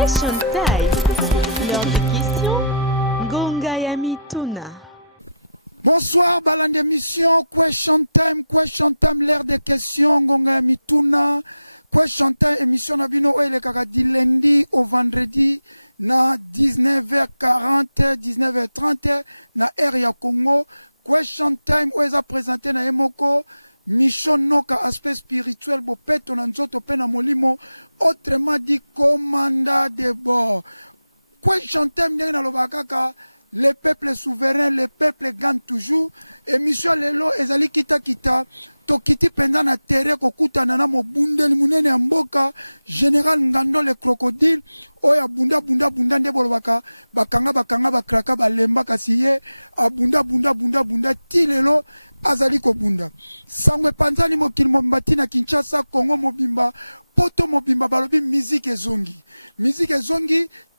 Question time. L'heure de questions. Ngonga ya Mituna. Bonsoir, balan d'émission, question time, l'heure des questions, Ngonga Mituna, question time, émission Nabino, le kaka du lundi au vendredi, na 19h40, 19h30, na ère ya Congo, question time, où est présenté na Emoko, mission noka aspect spirituel, bopeto na nzoto pena molimo, autrement dit, commandant de bord. Question time, na lobakaka, le peuple souverain, le peuple gagne toujours. Émission lelo ezali kita tokiti pendant na terre kokuta nana mobunde limunene ya mboka général Ngando le crocodile oya bunda nde bolobaka bakanga bakraka balemba kasi ye abunda ti lelo azali kobunda sangwe panzani mokili mobimba na Kinshasa Congo mobimba poto mobimba balobi musique ezongi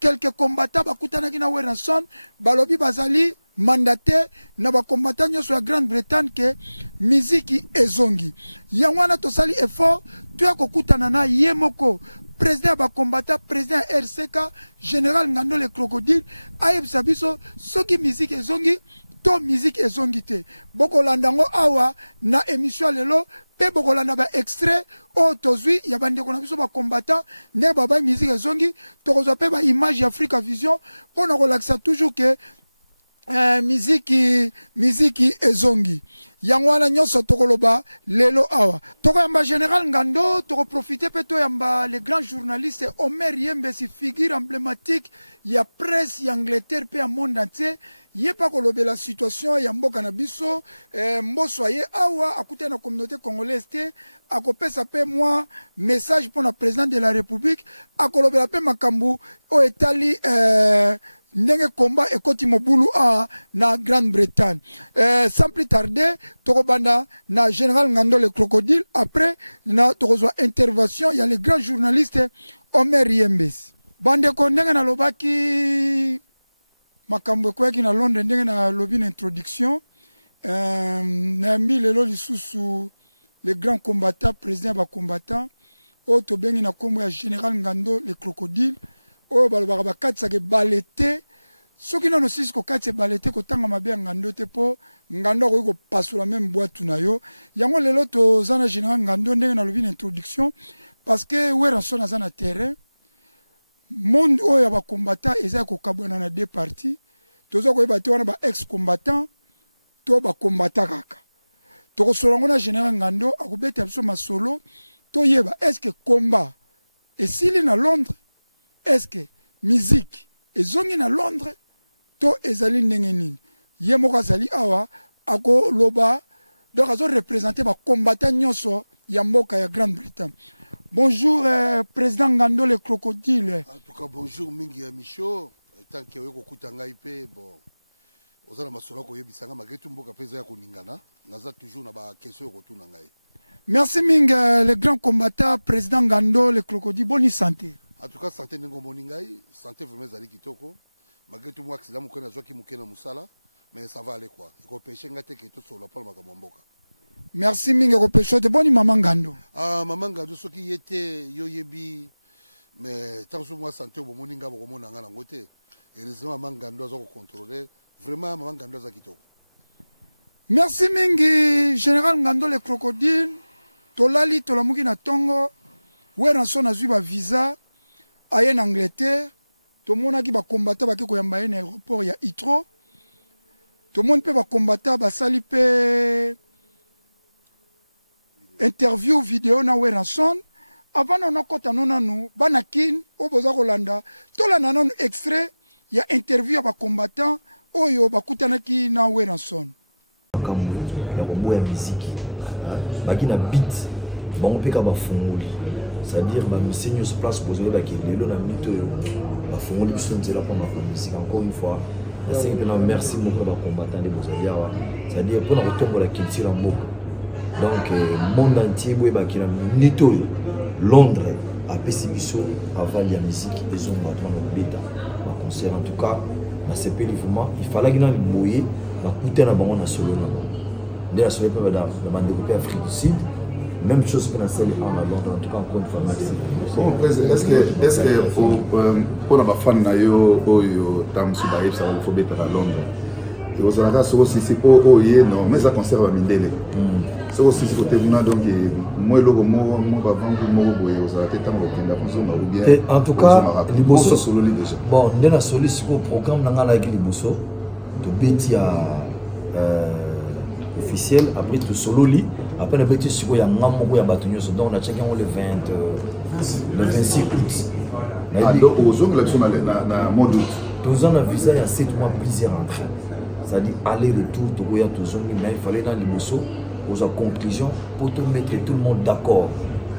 quelques combattants bakutanaki na Weranson balobi bazali mandaté na ba combattants nyonso ya Grande-Bretagne ke musique ezongi yangwana tosali effort tuya kokutana na yemoko président ba combattant président RCK général Ngando le crocodile ayebisa biso soki musique ezongi to musique ezongi te bokolandango awa na émission lelo pe bokolanda ba extrait o tozwi ya bandeko na biso ba combattant ne baba musique ezongi tokozwa pe ba image Africa Vision pona kolakisa toujours que musique ezongi yangwana nyonso tokoloba lelo awa tokoyamba général Ngando tokoprofite pe toyamba les grands journalistes Omer Yembesi figure emblématique ya presse ya Angleterre pe ya monde entier ye pa kolobe la situation ya mboka na biso mboso ye awa akute na communauté congolaise te akopesa pe moi message pour le président de la République akolobela pe makambu o etali ndenge combat ekoti mobulu na Grande-Bretagne sans plus tarder tokobanda na général Ngando le crocodile après na tokozwa intervention ya les grands journalistes Omer Yembesi bandeko ndenge na lobaki makambo ekweki na Londres ndenge na lobi na introduction na mbi lelo lisusu les grands combattants président ba combattants o to bengi na kombo ya général Ngando le crocodile o balobaka bakatisaka balete soki nano sisi kokatisa balete kotanga mabe ya Ngando te po Ngando akoki kopasola meme bwatu na yo yango lelo toza na général Ngando ndenge na lobi na introduction parce que Weranson aza na terrain monde oyo ya bacombattant eza kokabwana na deux parties toza koyeba te wana ba ex combattant to bacombattant kaka tokosolango na général Ngando akobeta biso masolo toyeba est-ce que combat esili na Londres est-ce que musique ezongi na Londres to ezali ndenge nini ye moko azali awa akoloba donc azo représenter bacombattant nyonso ya mboka ya Grande-Bretagne. Bonjour, président Ngando le crocodile. En tout cas, bonjour, Mingi Micho. Tant que vous avez été bon, vous avez toujours une question. Merci Mingi, le grand combattant, président Ngando le crocodile. Bonne santé. En tout cas, santé Nengomoningai, santé vraiment Zali Kitoko. Malgré tout, moi, accident, mais ça va aller quoi. Il faut pêcher un gâteau qui est sur la palme à Kamamboka. Merci Mingi Kopesho de bonne maman Ngando. Ah maman Ngando ce qui était yoyebi mais tant que moi santé au moninga au monanga ngote et les maman Ngando za contrôler vraiment maman Ngando za kitoko. Merci Mingi général Ngando le crocodile tolali tolamuki na tongo Weranson azwi ba visa aye na Angleterre to mona ki ba combattant ba ke koyamba na aéroport ya Heathrow to mona pe ba combattant ba sali pe interview vidéo na Weranson avant na kota nonu banakin oboza kolanda tolanda non extrait ya interview ya ba combattant oyo bakutanaki na Weranson makambo ya koboya musique bakina beat bango peka bafungoli c'est-à-dire ba misenyo sur place bozole bakendelo na mito yo bafungoli biso nzela pa makambo musique encore une fois merci beaucoup ba combattant de bozoliawa c'est-à-dire pour na kotombola culture en moko. Donc, monde entier, Londres a Pessibiso avant la musique et son battement de bêta. Ma concert en tout cas, dans ce pays, il fallait qu'il y ait un ma coûté na bango na solo na. Dès la solo dans la bande de Afrique du Sud, Même chose que dans celle en Londres. En tout cas, encore une fois, merci. Bon, est-ce que pour la fan na yo oyo tamsu ba yebsa il faut bettre à Londres. Et aux alaka so si c'est non mais ça conserve mindele. So si c'est côté buna donc moi logo mo ba vangu mo boye aux alaka tango kenda fonzo ba bien. En tout cas, liboso solo li déjà. Bon, ndena soli siko programme nanga la liboso to beti à officiel après tout solo li après le beti siko ya ngamoko ya batunyo so donc on a checké le 26 août. Donc aux hommes là na mois d'août. Tous on a visa il y a 7 mois plusieurs entrées. C'est-à-dire aller-retour to ya tous mais il fallait dans liboso aux conclusions pour te mettre tout le monde d'accord.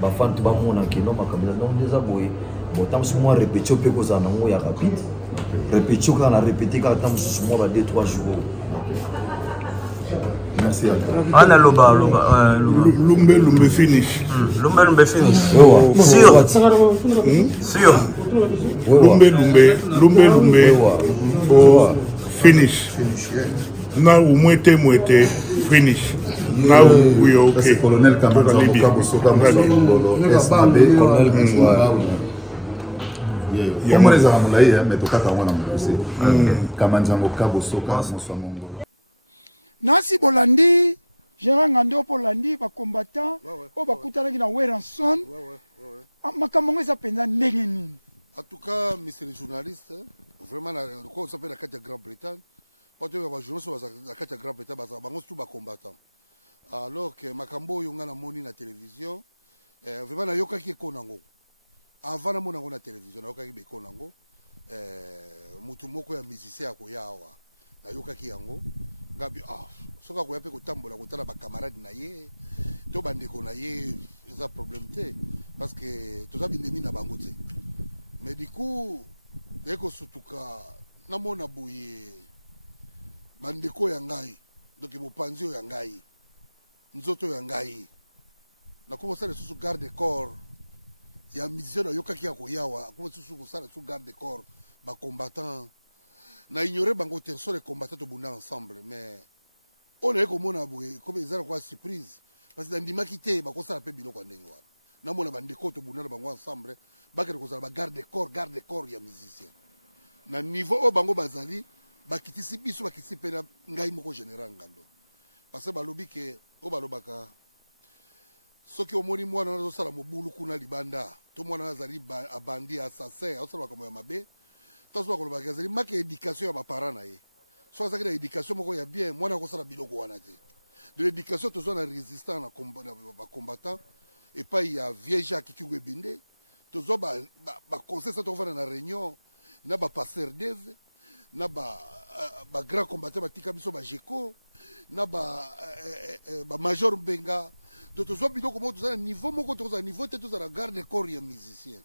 Ba fan to ba mona ke no makamela donc déjà boy. Bon tant que moi répéter pe ko za na mo ya rapide. Répéter quand on a répété quand tant que moi 2-3 jours. Merci à toi. Ana Lumbe finish. Lumbe finish. Sûr. Sûr. Lumbe. Oh, finish. Now moite finish. Now we are okay. Colonel Kamanza Bosoka SAB colonel Comment les amulaï mais tokata wana mukuse. Kamanza Bosoka Mosamongo. Nasi bolandi Gérard Ngando Polandi ba combattant o ba kutalaki na Weranson makambo eza penza ndenge nini. En tout cas, monsieur le journaliste, vraiment on s'appelle la carte de Grande-Bretagne. Quand tu vas journaliste la carte de Grande-Bretagne ba bango tout ba combattant. Alors que makambo yonga na moni na télévision vraiment na yoka ki konango. Avant na mona na télévision na yoka ki be konango mutu moko ya musicien akoyawa. Na yoka ki yango ngabi soka ko yape ko tambola ko tala ba camarade na ye to bandeko na ye eza problème te parce que to zabi ndemi na bango te mais du coup eko sutuka na mona boye bandeko ya ngai donc mopanzi ya ngai nzoto ya ngai na ko sala susu garde corps ya mission na yoka ki ya ko yawa ko susu ko sala su garde corps ba combattant na ignorer bango te sur les combattants to bunda ensemble mais on est comme on a boé comme ils ont quoi surprise parce que dans dima quitté ba ko sala pe biloko ndenge wana na mona bandeko to bunda bango ensemble ba ke ko sala ba garde corps ya musicien na niveau o bango bazali ba kitisi biso ba kitisi pe na ngai moko général Ngando parce que ba lobi ke o ba lobaka soki omoni mwana na sala mobulu kuna libanda to mwana azali abandi assassin o sala kama ya mabe taso ko lobaka azali make éducation ya ba parents na ye so azaki na éducation moko ya bien mwana ko sala biloko wana te de l'éducation to zona résistant na combattant et pas il y a vieux Jacques qui webinde to zo ba conseil ça to faire na réunion na ba pasteur Dev na ba grand combattant ba tika biso ba Jeko na ba major Mbenga de to zo biloko moko to zana niveau moko to zana niveau te to zana garde corps ya musicien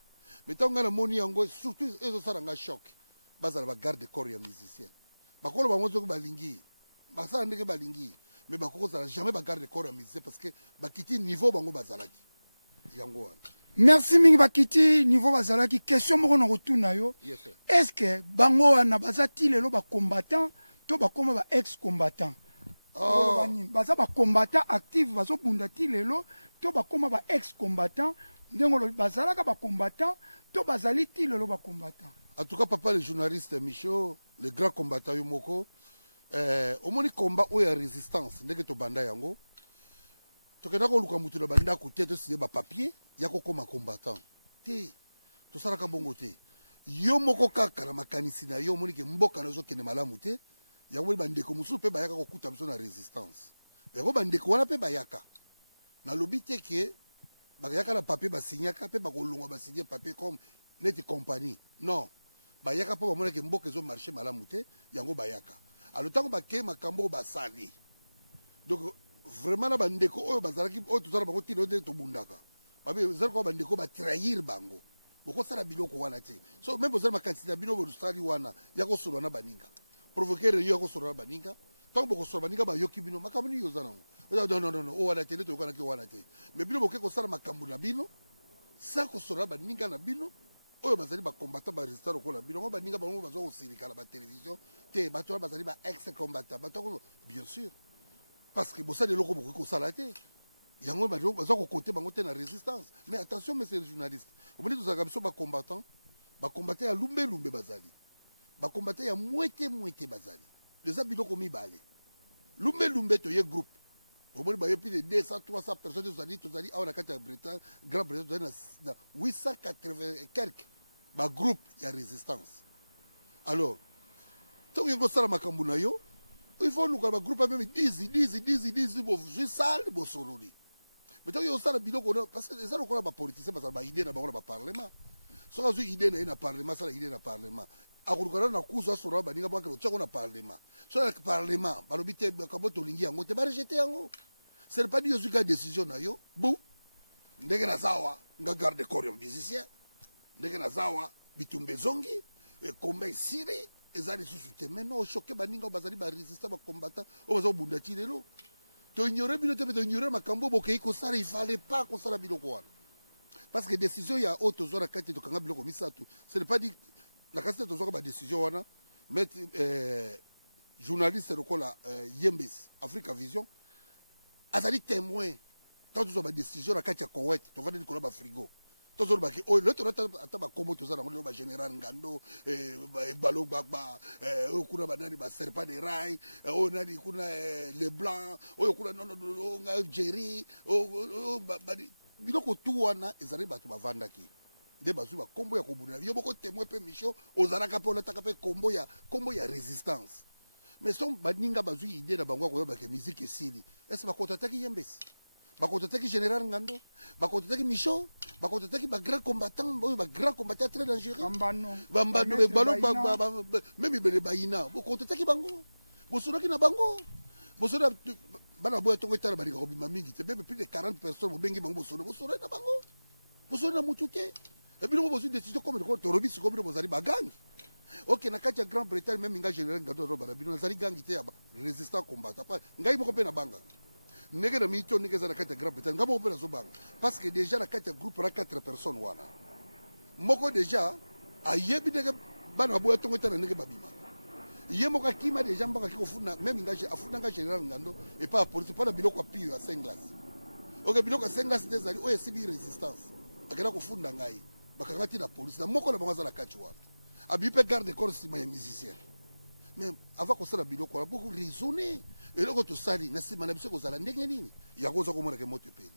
mais tant nga na moni yango surtout ezo sala nga choc bazala ba garde corps ya musicien bakolo bango zo balingi basala ndenge balingi mais bakoko sala jamais ba garde corps ya musicien parce que bakiti niveau bango bazalaki yango wana. Merci mingi bakiti niveau bazalaki question moko na rotuna yo. Yes, est-ce que bango wana bazati lelo ba combattant to ba koma ba ex combattant? Baza ba combattant actif bazo bundati lelo to ba koma ba ex combattant ndengolo bazalaka ba combattant to bazali ti lelo ba combattant. En tout cas papa le journaliste Michaud le grand combattant yomoko au moni combat ou ya résistance ndenge to banda yango to kena ko luka mutu na banda ku te to siye ba papier ya ko koma combattant te to sala ka bongo te yo moko kaka na makanisi na yo moni ke mboka na zo kene malamu te ya ko bandeko musu pe bayaka ko kuta biso na résistance ya ko bandeko wana pe bayaka na lobi te ke bayaka na papier ba signaka pe ba ko lunga ba signer papier comme neti compagnie non bayaka po bamona ke mboka zo marché malamu te yango bayaka alors tango ba ke makambo ba sali donc vraiment na bandeko oyo bazalaki oyo tozala bango tino de to bundaka babe zala ko bandeko ba trahir bango boko sala biloko wana te so même bozala makantisi na bino bo sali wana ya ko solo na baninga provoquer yo ko solo na baninga tango boko solo baninga ba yoki bino makambo ni yozana non o wana te to kana ke wana te mais bino boke ko sala makambo na bino sa ko solo na baninga na bino oyo bazali ba combattant ba resistant ko na bino ba ninga bango bazo osirika na ba télévision te ba to bazali ba ex combattant ba to bien sûr parce que bossa de loko boko ko sala te yango baza kokote bango te na résistance. Mais attention monsieur le journaliste, omoni tozalaka biso bacombattant ya lumbe bazali, bacombattant ya mwete bazali, eza biloko mibale. Lumbe toye groupe, omoni baye plus de 200 300 personnes tozali awa na kati ya Grand Bretagne tozali na 880 quelque bagroupe ya résistance. Alors ntango yango osala makambo na yo, il faut luka bagroupe même 10 bozwi sale bosololi. Mais ntango yo osala biloko parce que eza lokola bapoliticien bazala baide na bango na baparlement, soki azwi ide na ye na parlement asala ide na parlement akolukana na kuzu asolola baninga bwakela otiako na parlement, soki na parlement balobi te makambo tolingi yango te barejete yango. Ce n'est pas dit ozwi ka décision na yo bu ndenge naza awa nga garde corps ya musicien, ndenge naza awa bitumba ezongi ekomba esili eza lisusu te. Maintenant ochoke baninga bazali barésistant bacombattant oyo baza kobunda ti lelo toignore bino te mpe toignore makambo bokei kosala. Il fallait pas kosala biloko wana parce que décision ya oyo tozwa na kati tokanga biloko misato. Ce n'est pas dit na kasi te tozwaka badécision wana mais journaliste lokola Yembes Africa Vision azali témoin ntango tozwa badécision na kati ya Koweït tovandi likolo bafrigo tozolobaki oyo lelo tolata ata bakombo toza nango lelo bagénéral Ngando Balo Gbagba oyo kuna banani baserpent de rail oyo nani kuna le blanc oyo kuna nga Jerry biloko tu wana ezali bato bavandaki nde bazwi bakombo ya kobunda yo moko témoin mpe mission ozalaka mpe olataka mpe kombo ya résistance. Mais so baninga bazwi ide na bango ya koyebaka musique esili ese bakontataki Yembesi, bakontataki général Ngando, bakontataki Michaud, bakontataki bagrand combattant oyo bagrand combattant très dangereux bambano même ibele bayina bokontataki bango bosolaki na bango bosola bana boya tongo etala balika kobima mingi te même plus de 40 personnes bobengi bango bosola na bango bosola na mutu te et puis bozwi décision comme le torobi siko bino bozali bagangi. Ok na kati ya Grand Bretagne même nga général Ngando ro bana bino nazali gangi te ya résistant combattant pas ngai moko pe na banga ndenge na mito ndenge za na kati ya Grand Bretagne ngabo pe na zo banga parce que déjà na kati ya groupe na 4 personnes wana moko déjà ayebi ndenge bana boya tongo etala ndenge babima ye moko akima déjà mbaka kofuna même nga afuna nga général Ngando et pas police pas na biloko apio ya 5 glace. Ok biloko ya 5 glace desali oyo sibi résistance akela kofunda ngai bakangati na police na moko na bango za la kati wana abi pe garde corps sima ya musicien. Mais avant kosala biloko wana beaucoup raisonner eloko tosali na sima na biso kozala ndenge nini yango oza komona ke moto epeli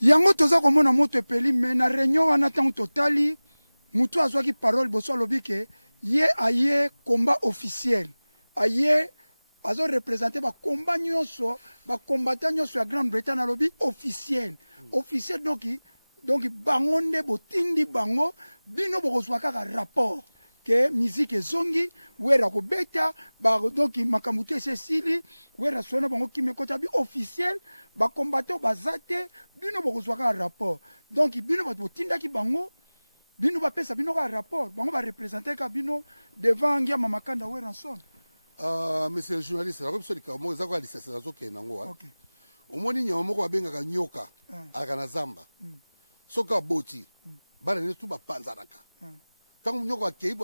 yango toza komona moto epeli. Mais na réunion wana ntango totali mutu azwaki parole boso alobi ke ye aye combat officiel aye azo représenter bakomba nyonso bacombattant nyonso ya Grande-Bretagne alobi officiel officiel donc bango nde botindi bango bino bokozwa kaka rapport ke musique ezongi wera kobeta donc makambo te esili wera sona bango kimekota bi officiel bacombattant baza te bino bokozwa kaka rapport. Donc bino bato botindaki bango bino bapesa bino kaka rapport bango barepresente ka bino devant ngia mamakanda wera son. Monsieur le journaliste nakobiso likambo eza koya lisese nazokende nango omoni nyama moko babengaka nyoka alaka na zamba soki aboti bana nini tu bapanzanaka ntango nyoko akei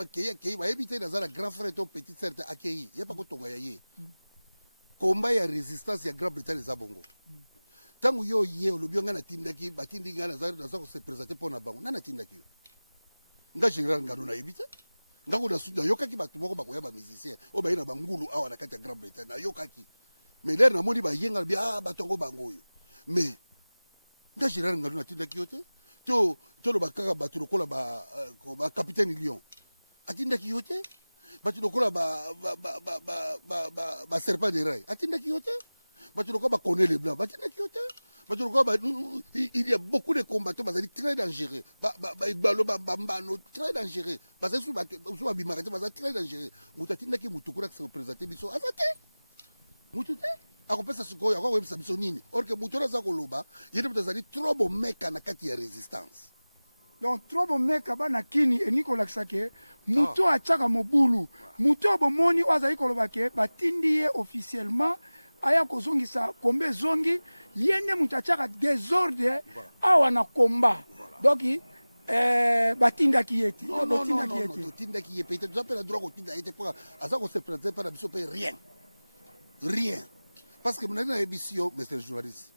bayebi te naza na grand frère to petit sœur te akei ye pa kotonga ya ye komba ya résistance ya Grand Bretagne eza bongo ntango yo ye olobi yo ngai natindaki batindi ngai naza kose présente mpo na bango ngai natindaki yo nga général Ngando nayebi te ngango nayokaki bato moko bakoya bamusicien oyo baye na bangulu awa na kati ya Grand Bretagne nayokaki mais lere namoni bayenga lobi bato yango bango oyo mais nga général Ngando natindaki yo te toloba kaka bato lokola bacapitaine Lion atindaki yo te bato lokola baserpent de rail atindaki yo te bato lokola baconne le blanc batindaki yo te bato lokola il y a beaucoup de combattants bazali très dangereux bambano très dangereux bazali so babimaka te bazali très dangereux moto atindaki motu kuna kisa kopresente biso aza te motu te akopesa sikoyo akoyebisa biso nini or ke moto oyo aza koloba ye nde moto azali trop bomeka na kati ya résistance. Donc trop bomeka bana kini eningi kolakisa ke moto atiaka mobulu moto oyo bomoni oyo azali koloba ke batindi ye officiellement aya kozongisa komba ezongi ye nde moto atiaka désordre awa na komba donc batindaki ye te totindaki ye pe te toza mpe na droit kotinda ye te mpo aza kosepresente mpe na biso mpe rien parce que monali nayebisi yo monsieur le journaliste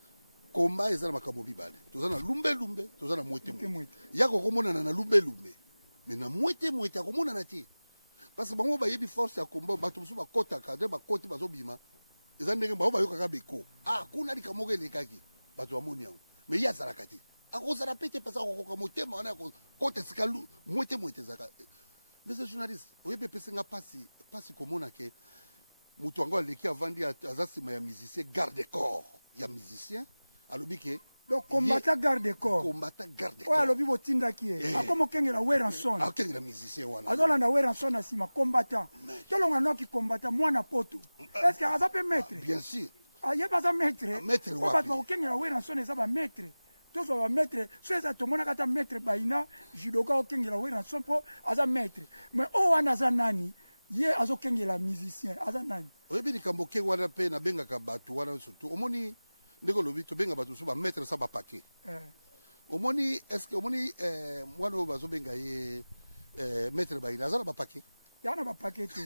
combat eza na makambo mibale toza na lumbe toza na mwete ya kokomonana na lumbe mais na mwete akomonana te parce que bango bayebi force ya combat bato mosusu bakotaka nde bakoti bazobima eza ndenge bango bayokaka beko kuna likamoko elekaki bato bamoni yango mais ye azalaka te akozala pe te parce akokoka motema wana akokota esika mwete ezalaka. Monsieur journaliste oyebi epesinga pasi komona ke moto yango aleki avandi aza nsima ya musicien garde corps ya musicien alobi ke donc combattant garde corps oyo alobi botindaki ye akoma okengela weranson akengela musicien wana azolanda weranson na nsima combattant tolonga noki combattant mwana poto est ce que aza mpe maître bien sûr ayeba aza maître o bato bakokengela weranson eza bamaître tozwa bamaître so eza tomonaka ata maître baina judoka okengela weranson mpo aza maître mais oyo wana aza nani ye azokengela musicien aza nani oyebi likambo ke wana mpe nabengaka bato wana surtout omoni ndenge olobi tobenga bato mosusu bamaître sa bapake omoni est ce que omoni mwana oyo bazobenga ye maître baina aza na bapake yana bapake te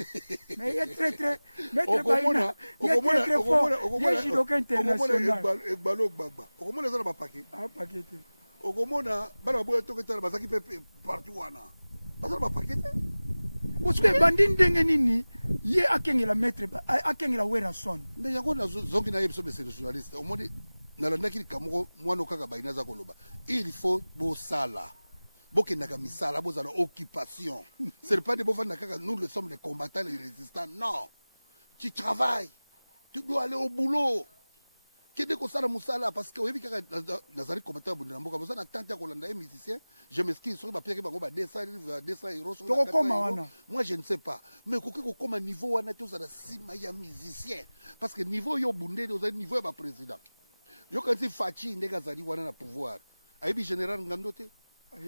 mais ye très maître baina ye très fort ye judoka international egbalo ogbagba okomona aza na bapake apake te okomona bana baboya toketala bazalaki mpe partout wana baza na bapake te osuku ebandi ndenge nini ye akengela maître akengela weranson mais yango nazongi na ye biso monsieur le journaliste omoni nalandaki likamoko mwana okaka baina aza koloba il faut bosala bokendaka misala bozala occupation c'est pas de bovanda kaka nous le sommes les combattants les résistants non tu travailles tu dois aller au boulot kende kosala musala parce que oyebi kaka nazali combattant bundela mboka bozana tante ya kolanda ye musicien je m'excuse soki bapiaki bango ba 200 euros tokokoma wana moi je ne sais pas mais koki kokoma niveau wana te ozala nsima ya musicien parce que niveau yo bundeli ozali niveau ya baprésident yokanisi faci ndenge azali wana na pouvoir ayebi général ngando te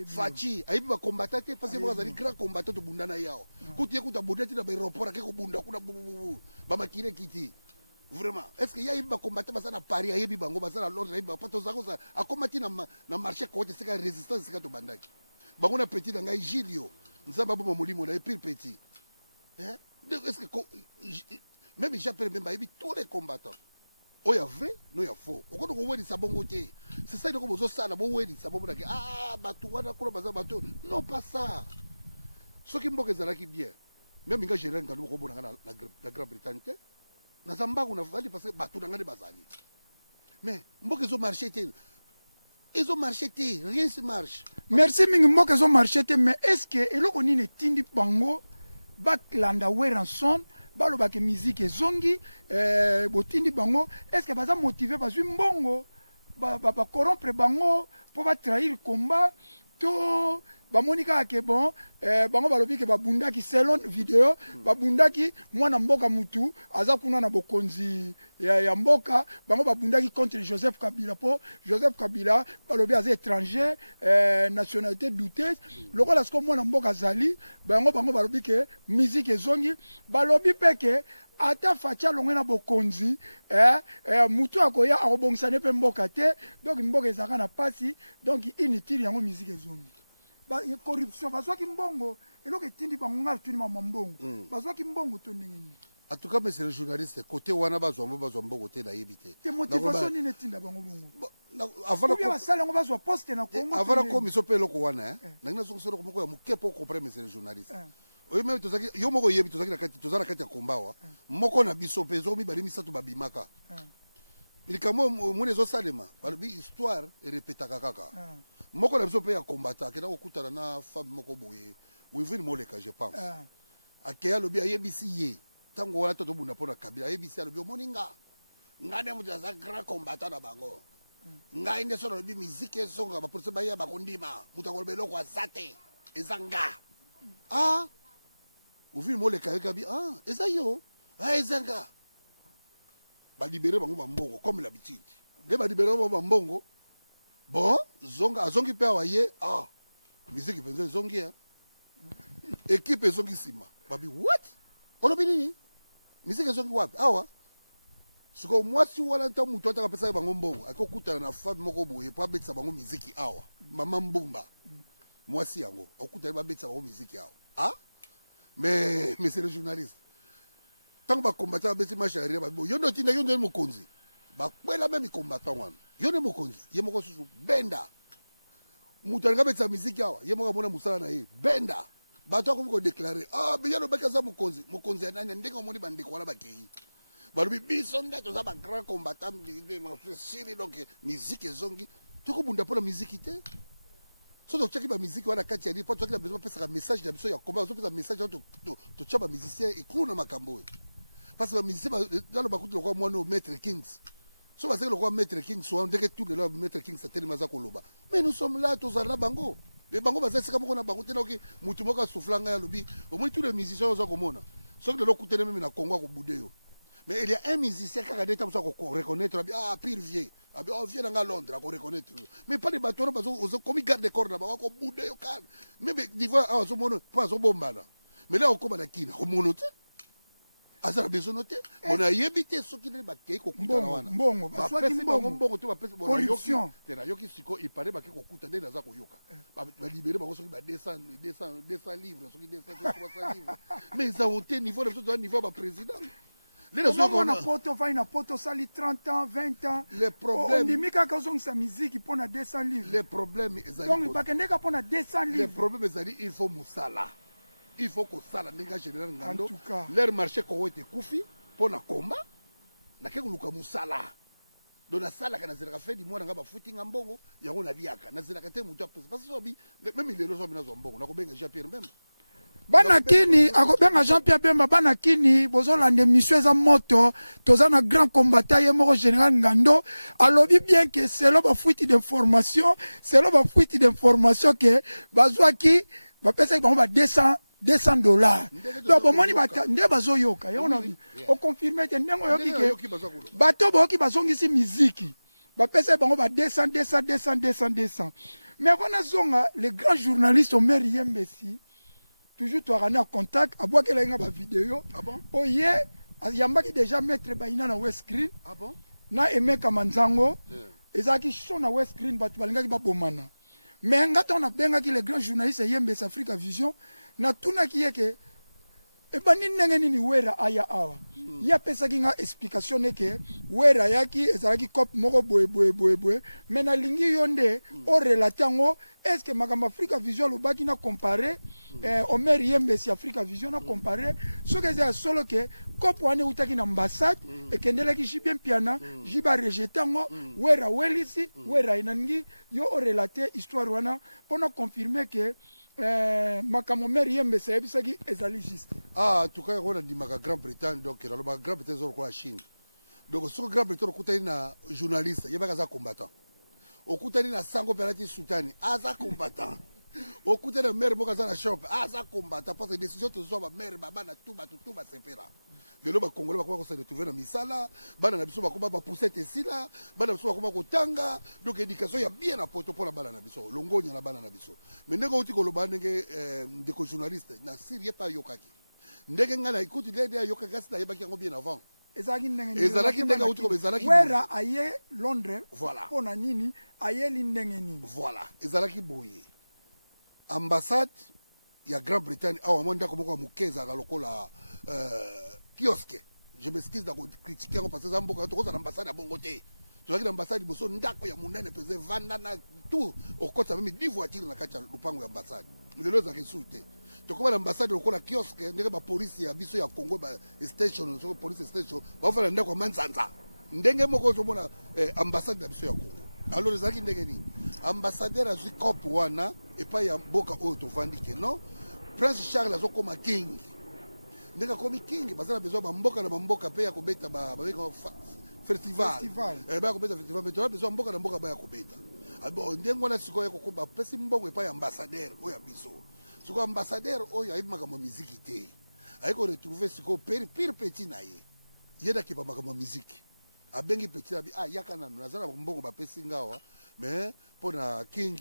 faci ayebi bacombattant te parce que moko azali grand combattant tobunda na yawo kutu ye kutu abunda ti na baéroport ake kobunda kuna bamakile kiti vraiment est-ce que yayebi bacombattant baza na paris ayebi bango baza na londres ayebi bango pa tozaka akoma ti na marché kote esika résistance esika tobandaki bango na petit na ngai gilio nzambe aboma molimo na ye pire petit est-ce que même j'appelle même bayebi tous les combattants oyo ya vrai no ya faux okoki kowelisa bongo te c'est ça ndeko bozosala bowelisa bomonake bato wana kuna baza bato non pas ça soki mboka ezalaki bien même nga général ngando mokobonanga na Grande-Bretagne te naza mbangu navandi parce que bato na nga nde bazali mais mboka ezomarché te rien se marche merci mingi mboka ezomarché te mais est ce que eloko nini etindi bango balanda weranson balobaki musique ezongi botindi bango est ce que baza motivé bazwi mbongo bacorrompre bango mpo batrahir combat to bamoni kaka ke bon bango balobi ke babundaki selon video babundaki mwana mboka mutu aza kuna na bokonzi ya mboka bango babundaki contre Joseph Kabila po Joseph Kabila balobi aza étranger nationalité douteuse lokola siko mwana mboka azali bango balobi ke musique ezongi balobi pe ke ata faci alongwe na bokonzi mutu akoya akobongisane mpe mboka te donc mboka ezalaka na pasi donc inutile yango musique ezongi corruption bazwaki mbongo eloko etindi bango nga tuni mama mbongo bazwaki mbongo to ndenge nini en tout cas monsieur le journaliste côté wana bazwa mbongo te nayebi te motivation nini etinda bango bongo avant basala yango bazwa poste na Congo avant na komisio mpe eloko wana nangi nazongisa eloko moko ya moke mpo comprendre monsieur le journaliste oyo meme tozalaki yo moko oyebi toza na kati ya komba awa moko na biso mpe ezo mibale misato babimaka likambo omoni ezosalema balobi histoire erepetaka kaka moko na biso mpe ya kombata akenda kokutana na femme moko boye wivine moleka je pense akeya alobi ayebisi ye ntango wana to tobunda mpo na kabila ayebisi alobi omoni nga nde moto aza grand combattant na bango ngai nde so nalobi miziki ezonga bapolisi baya bakondima moto akoloba eloko aza te eza nga wivine moleka yokabi eza yo eza nga balibere bango bambongo comme l'habitude nde balibere bango bambongo bon zonga azongi mpe awa ye miziki mpenza ezongi ekipe ezongi nsima babi what olobi nini miziki ezongi wapi awa siko mwasi wana nta moto ataka apesaki bango mbongo akokutana na femme moko boye mpo abetisa bango miziki awa mama mbumba mwasi yango akokutana babetisa bango miziki awa mais monsieur le journaliste ntango bakombata babeti masharia babi yo ndo tinda yo ndo mokonzi bakwela même combattant wana yo ne mokonzi ye moko susu benda mutu alinga betisa miziki awa ye moko amona mosala na ye benda bato akomi kodeklare biyano baki aza mokonzi ya nani ndenge omoni bandeko wana bakei balobi biso nde toza bagrand combattant siri donc miziki ezongi tokobunda mpona miziki te so totiaki bamiziki wana kati ya li mpo toaki na besoin bapesaka message na biso ya komba bazopesa message wana totia bamusicien eklu na makambo oyo parce que bamusicien nalo bakuti lokwa mwana o maître kings so baseki lokwa maître kings wana ndenge tout lelo maître kings atelemi aza koloba mais nous sommes là tozala na bango me bango baza esika moko na bango te naoki mutu moko asufla ngai alobi omoni tous les musiciens oyo oza komona soki lelo okutene meme na kongo akobude yo mais il y a un musicien kaka nde ntango so akoreconnaître abi pire vieux abi vie nanga Londres akoreconnaître mais pas de bato wana bazokomi garde corps na bango akobude yo kana meme niveau awa azomona mpo azobombana mais la okóma na kini akomono te aza na besoin te bona yebi te soki nde bakei kokutana wana bapesi bango mbongo to bapesi corruption te nayoki siko ipare bakei kokuta nde naza koyoka balibere bango soki ba 200 livres soki 300 livres mais eza honte niveau na biso toza niveau ya baprésident na poto ofai na poto osali 30 ans 20 ans ondimi kaka ozongisa miziki mpo na 200 livres le problème ezali donc bakendeka mpo na 200 livres le problème ezali il faut mosala il faut kosala ndenge général ngando leur marché kongo ete kufi mpo na komba nake koluka mosala do nasalaka nazelaka fe di mwana nga bafutinga mbongo yango naliaka nazelaka te motu apesa parce sobi meme lelo sobi nazwa mbongo nakobenga Jean Pierre Mbemba bana kini akobenga Jean Pierre Bemba bana kini bozolanda émission eza moto toza na grand combattant ye moko général Ngando alobi bien que selon bafuiti d'information que bazwaki bapesaki bango ba $200 donc bomoni nde bazoyoka yango na oconfirme te ndenge oyoki ke bato boyoki bazongisi miziki bapesaki bango ba 200 mais wana zonga les grands journalistes Omer Yembesi toujours tu as en contact à boire qu'elle a une vidéo oh yeah yambaki déjà mettre baina na west screen na aimé kamanzango ezaki son na west screen batu balingaki babomana mais ngata on a benga ki les grands journalistes Yembesi Africa Vision na tuna kiyeke ebani ndenge nini wera aya awa ya pesa kinga explication neke wera yaki ezalaki cop moko boye mais na lingi yonde o relatango est-ce que makamba Africa Vision lobaki na comparer Omer Yembesi Africa Vision na comparer ce que c'est solo que cop wane utaki na ambassade ekendelaki jibien piana jiba rejetango wera welisi wera inangi yo o relater histoire wana pour confirmer que makambo Omer Yembesi ebisaki ezali juste en tout cas on a dit ma Grande-Bretagne donc la Grande-Bretagne zo ko Chine donc sur Grande-Bretagne okutani na journaliste yebaka za combattant okutani na Sango Pelati Sultani aza combattant okutani na maire moka za na shop aza combattant parce que décision to zo ba maire baba na tout ba sepela lelo ba congolais bakoma ko se retrouver na misala bana na biso bakoma ba pousser tesila bana biso bakoma ko tanga donc éducation ya bien na poto pour la bana na biso longonya na bana na biso mais ndenge uti ko loba ndenge ndeko journaliste na sérieux pas yokaki ndenge ngala ikuti ndenge yokaki kasi na yebaki yango bien avant ezalaki ndenge uti ko ezalaki wera aye Londres voilà pona nini aye lindenge nini voilà ezalaki boye ambassade ya Grande-Bretagne awa monda ko moko mukeza ka lokola kiosque je m'excuse de critiquer parce que zamboka to koza ambassade ya bongo te tozaki na ambassade boso ndako ya munene pese vanda na tout okota même 10 voitures na kati ya lupango ya ambassade lelo za kisute tokoma na ambassade lokola kiosque ndenge ba police ya biso ya Congo ba station so police station ba fala ndako manzanza ndenge moko zo mona ambassade ya biso ya Congo alors ezalaki ndenge nini ambassadeur azwi cop wana epai ya mboka oyo tovandike non Prince Charles azokoma king ndenge akomi king bazala besoin bamboka na bamboka mpe ya kobeta babeka festival baya kobeta festival mpe toza besoin mboka na mboka baya kobeta ndenge wana sikoyo ekokoba apesi mbongo epai ya ambassadeur oyo ya biso sikoyo ambassadeur oyo ayebi makambo ya miziki te aye koretrouve sikoyo pire petit na ye ye nakepa makambo ya miziki abengi petit abi yaka nanu naza na mbongo bapesi ngawa mais mpo na king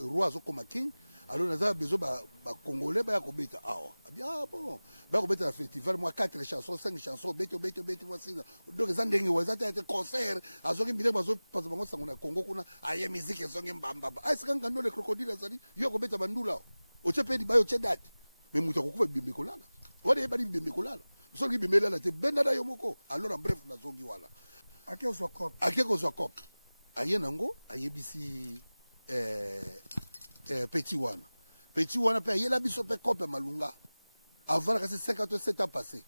roi azokoma king alors naza besoin bacongolais baya kobeta awa abi bon baya kobeta na festival mwa 4 chansons 5 chansons bete mwasina donc eza ndenge wa eza te concert azongi mbile bazopasa bango sango na Congo kuna aye miziki ezongi mbambamba esika Ngando le crocodile azali yo kobeta bandula otie mpe libayo otie date mais moto akokufa bibembe kolala wana yebali bibembe kolala soki bibembe elala te benda na yo moko alors en bref nazongi wana ake ozwa cop ake kozwa cop aye nango ayebisi petit wana pe ayela biso pe cop malunga avant kasi 57 ans passé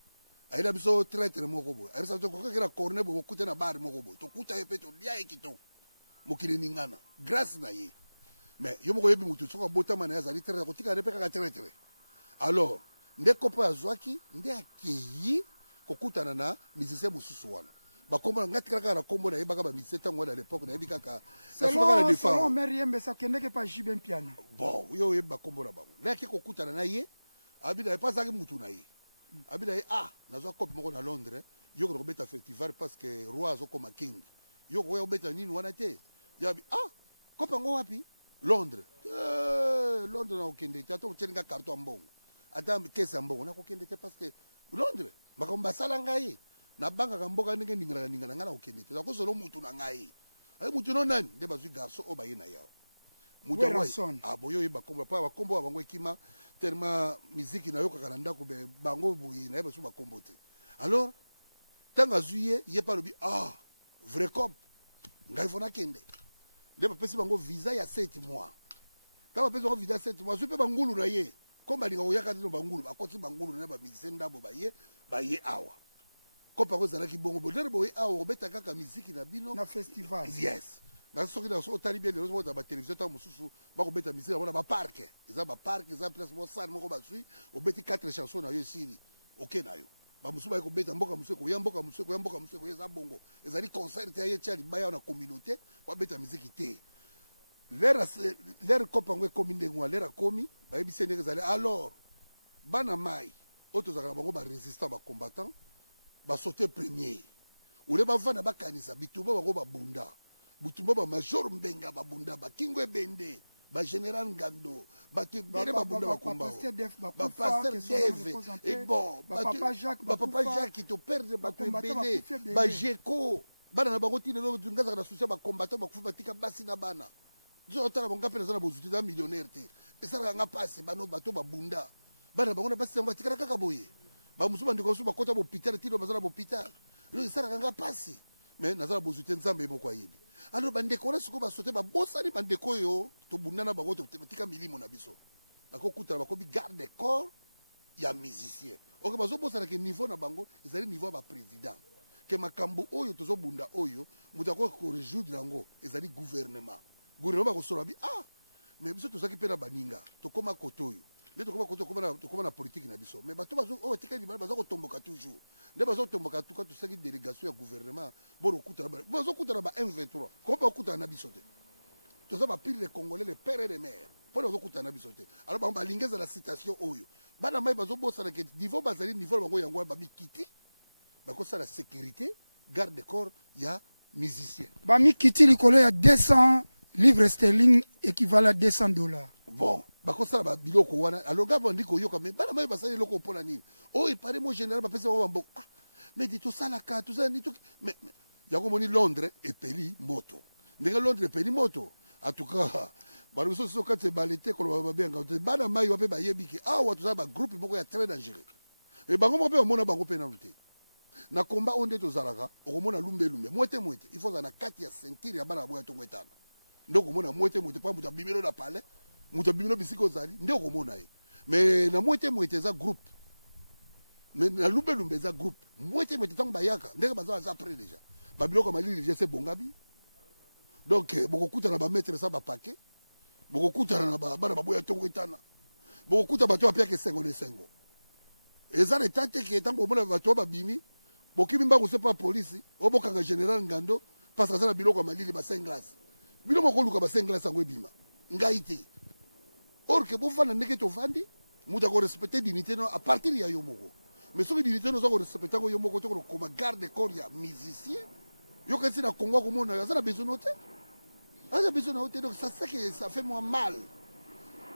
ayela biso traître moko boye ayesa to kokela corne bo kuta na bar moko boye to kuta ye pe to lia ekito mokile ningana grâce na ye mais yo moko yebi mutu soka botama na yazali traître kotika ne pe kaka traître alors nde kopo azwaki nde akeyi kokutana na musicien mosusu wana bakombo ngati kaka na kombo na yebaka ba musicien tango à l'époque na yebi kaka selon mère yembe sa kendeke pa jibe piano bon yo yeba kombo na bango nde akeki kokutana na ye abida ye pasaki mutu na ye abida ye nazwa kope moko na Londres yo ko beta festival parce que roi azokoma king yo ko obeta nini wana te yabi kope ngo wapi Londres Londres na okende te ato tchenga carton mbongo ata kesa mbongo na kokende te parce que Londres makomba sala ngai na banga ka mboka ndenge ningana ngana okende te ko solo mutu na ngai ay mutu no nani nde bazwi garçon o bayina yao mutu boyo yeba kombo pa bakombo bango ekima tellement musique na yo kaka ndako be bango boye na yeba su bakombo te alors tanga zuye ye pa lobi vrai cop ngai fona kende nde bapesi bango visa ya 7 mois tanga pesi bango visa ya 7 mois supe bangulu na ye komba linga oyaka tino bangulu bakoti bangulu na ba musicien ndabo baye awa kopa ko zalaki bongo bodere boye awa obeta kaka musique na bino na festival yes na soki na so tali bien les autres ba télévision ta mususu ba ko beta musique na ba parc eza place mo sar moko basui obeti 4 chansons na yo siri OK na yo ba mususu ba ko beta mboka mususu ko ya mboka mususu ko eza bongo ezali concert ya ye tchali baya na communauté ba beta musique te l'air kopa ngwe komi ndengwa l'air komi ba yebisi ndenge zali alors bana mai auto zakala bango ba résistant ba combattant ba sauter premier ule bavana bakanisa bitumba bango babunda butumba ba major mbenga babunda ba kingo ebende ba général ngando ba tebere babunda bakomba ba pasteur Dave et bon ba papa Jacques qui te perdre ba tebele ba jeko bana na bango tine lo tungaza na souci ba combattant ba kufa batika basi na bana zo tala bonga pena za bozuti da millionnaire te esala nga passe bano bato babunda bana bango na basi batika kaka boye ba musuba ndiko suba kota bo hôpital tino bazala bo hôpital lo esala nga passe mais nazala bozuti nzambe moko ayebi alors bandeko na siko basote babosani bandeko yo tobundana bango totika milimo na biso bakokutana bakobi garde corps ya musicien ok bazobosana ke niveau na bango ezali niveau ya baprésident ke makambo oyo tozobunda oyo moto akoki korejoudre yango ezali gouvernement bakosolola bi mais biso tozalaki mpe na baninga tokóma kote oyo nde tokóma na politique na biso mais bato oyo tikali libala baza kotomboka toujours nde bazotomboka tuka tosalaki délégation ya gouvernement bazokutana ba M23 koma bakokutana na biso te toza bapile les congolais les père et les mère mpo na bazokutana na biso te alors bango balingi ezala citation oyo bana mai bazobosana ke niveau bazali niveau na bango yango bamikiti bakosala sécurité garde corps ya musicien bamikiti likolo ya 200 livres sterling équivalent à $200 bon bakosala babiloko wana alors nga bandi koyoka me bana mai basali eloko mpona nini oyo epare mo général bapesi bango bamboka mais di tosalaka tozala ni mais yango moni Londres epeli moto ndenge Londres epeli moto en tout cas bana biso so kati ebale te koloba babenga te bana mai wape bayebi ke awa tozala bagroupe moko ya très dangereux mais bango moko mpe bamona bango mpe nanu te na komba oyo nde tozalaka okomona lumbe mwete il faut na kati ya ceinture ya bana baboya ntongo etana nde okomona mwete mpa moto abimelo na palais moto abimelo bisika ozali nde okomona ye mais na mwete eza groupe mais na lumbe eza groupe mwete ntango bayaka ndenge baza après déjà babiloko malili déjà se bongabi donc bokokutana bamaître sa bapake bokokutana na bana baboya ntongo etana bokokuta bato bapiaka esengo na esengo eza leta te ke ntango omona bato babimi bokimi mbango se pa polisi obokanga général ngando parce que aza na biloko ya malili ba 5 glace bino moko oluka ba 5 glace yango ebima ngai te or ke bofanda ndenge tovandi moto akorespecte dignité no à partir ya yo moko mais soki dignité no oza korespecte yango yo moko te kokoma garde corps ya musicien yo kasi na Congo akomona yo aza na besoin no te aza besoin na yo te donc ça c'est que ça fait moi mal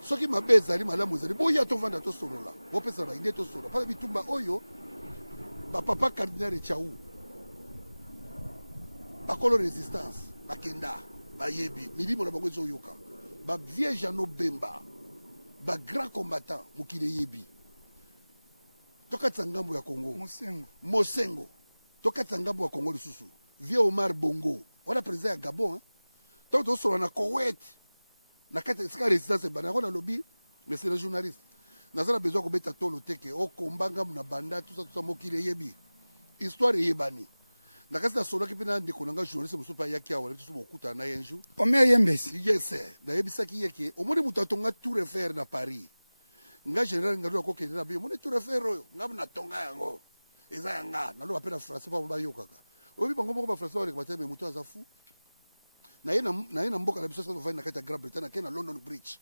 soki mabe ezali malamu ezali boya tovanda tosolola bopesana baide tosolola mpona bitumba oyo bapapa cardinal Echau bakolo résistance bakenda bayebi milimo na bango ezoyoka bavierge ya nobemba bagrand combattant mokili eyebi tokatisa ngambo ya Congo mosengo tokatisa ngambo ya Congo lisusu vieux Omar Bongo on a président à Gabon hein tant que sur na Koweït na kati sika résistance bana on a lobby mais c'est le journaliste nazala besoin ko beta tolo teke o kombanga na banda tout ça mokile yebi histoire yebani na kasi na solo ki pena ndeko nanga journaliste muso pa yaki awala tout bokuta na yenju Omer Yembesi yes na yebisa ki yeke o moni muto tonga tour Eiffel na Paris nga général ngado ko kende na bi moni tour Eiffel oyo nga na tonga yango eza yanga na lo apena français pa ba yokaka obi bango moko ba français wale kwa teme muto azafu na yena mboka na biso so va na kata Grande Bretagne na London Bridge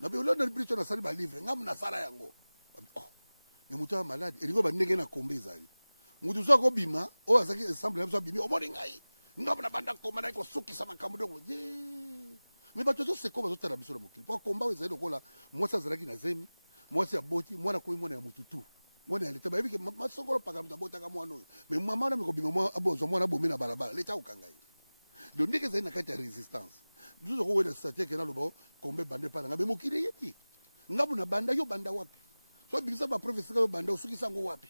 na bi London Bridge na sali ba livre nga na sala yango oh mais muto malade elingo ba ndenge na kombe ezali mutu so ko bima o azaki ensemble na so bimi o moni ngai ngaba na banda ko mana ko sukisa makambo doko je mais bato so se ko bazo tala biso na mokili po komba ezali lokola mwasa zalaki na zemi mwasi ya boti mwana ko mwana ya mututu mwana ya leta ba biki masokolo paka mtabota kama mwana oyo mais mama na ko bima mwa abozo mwana bomi na balabala leta ukanga yi donc ndeke ezali na kati ya resistance duzo ko wena strategie na lobo kombe bande pa nga mais mokili yebi ngabu na banda yo banda wapi so bikisa ba professeur yo banda usukisa ngo wapi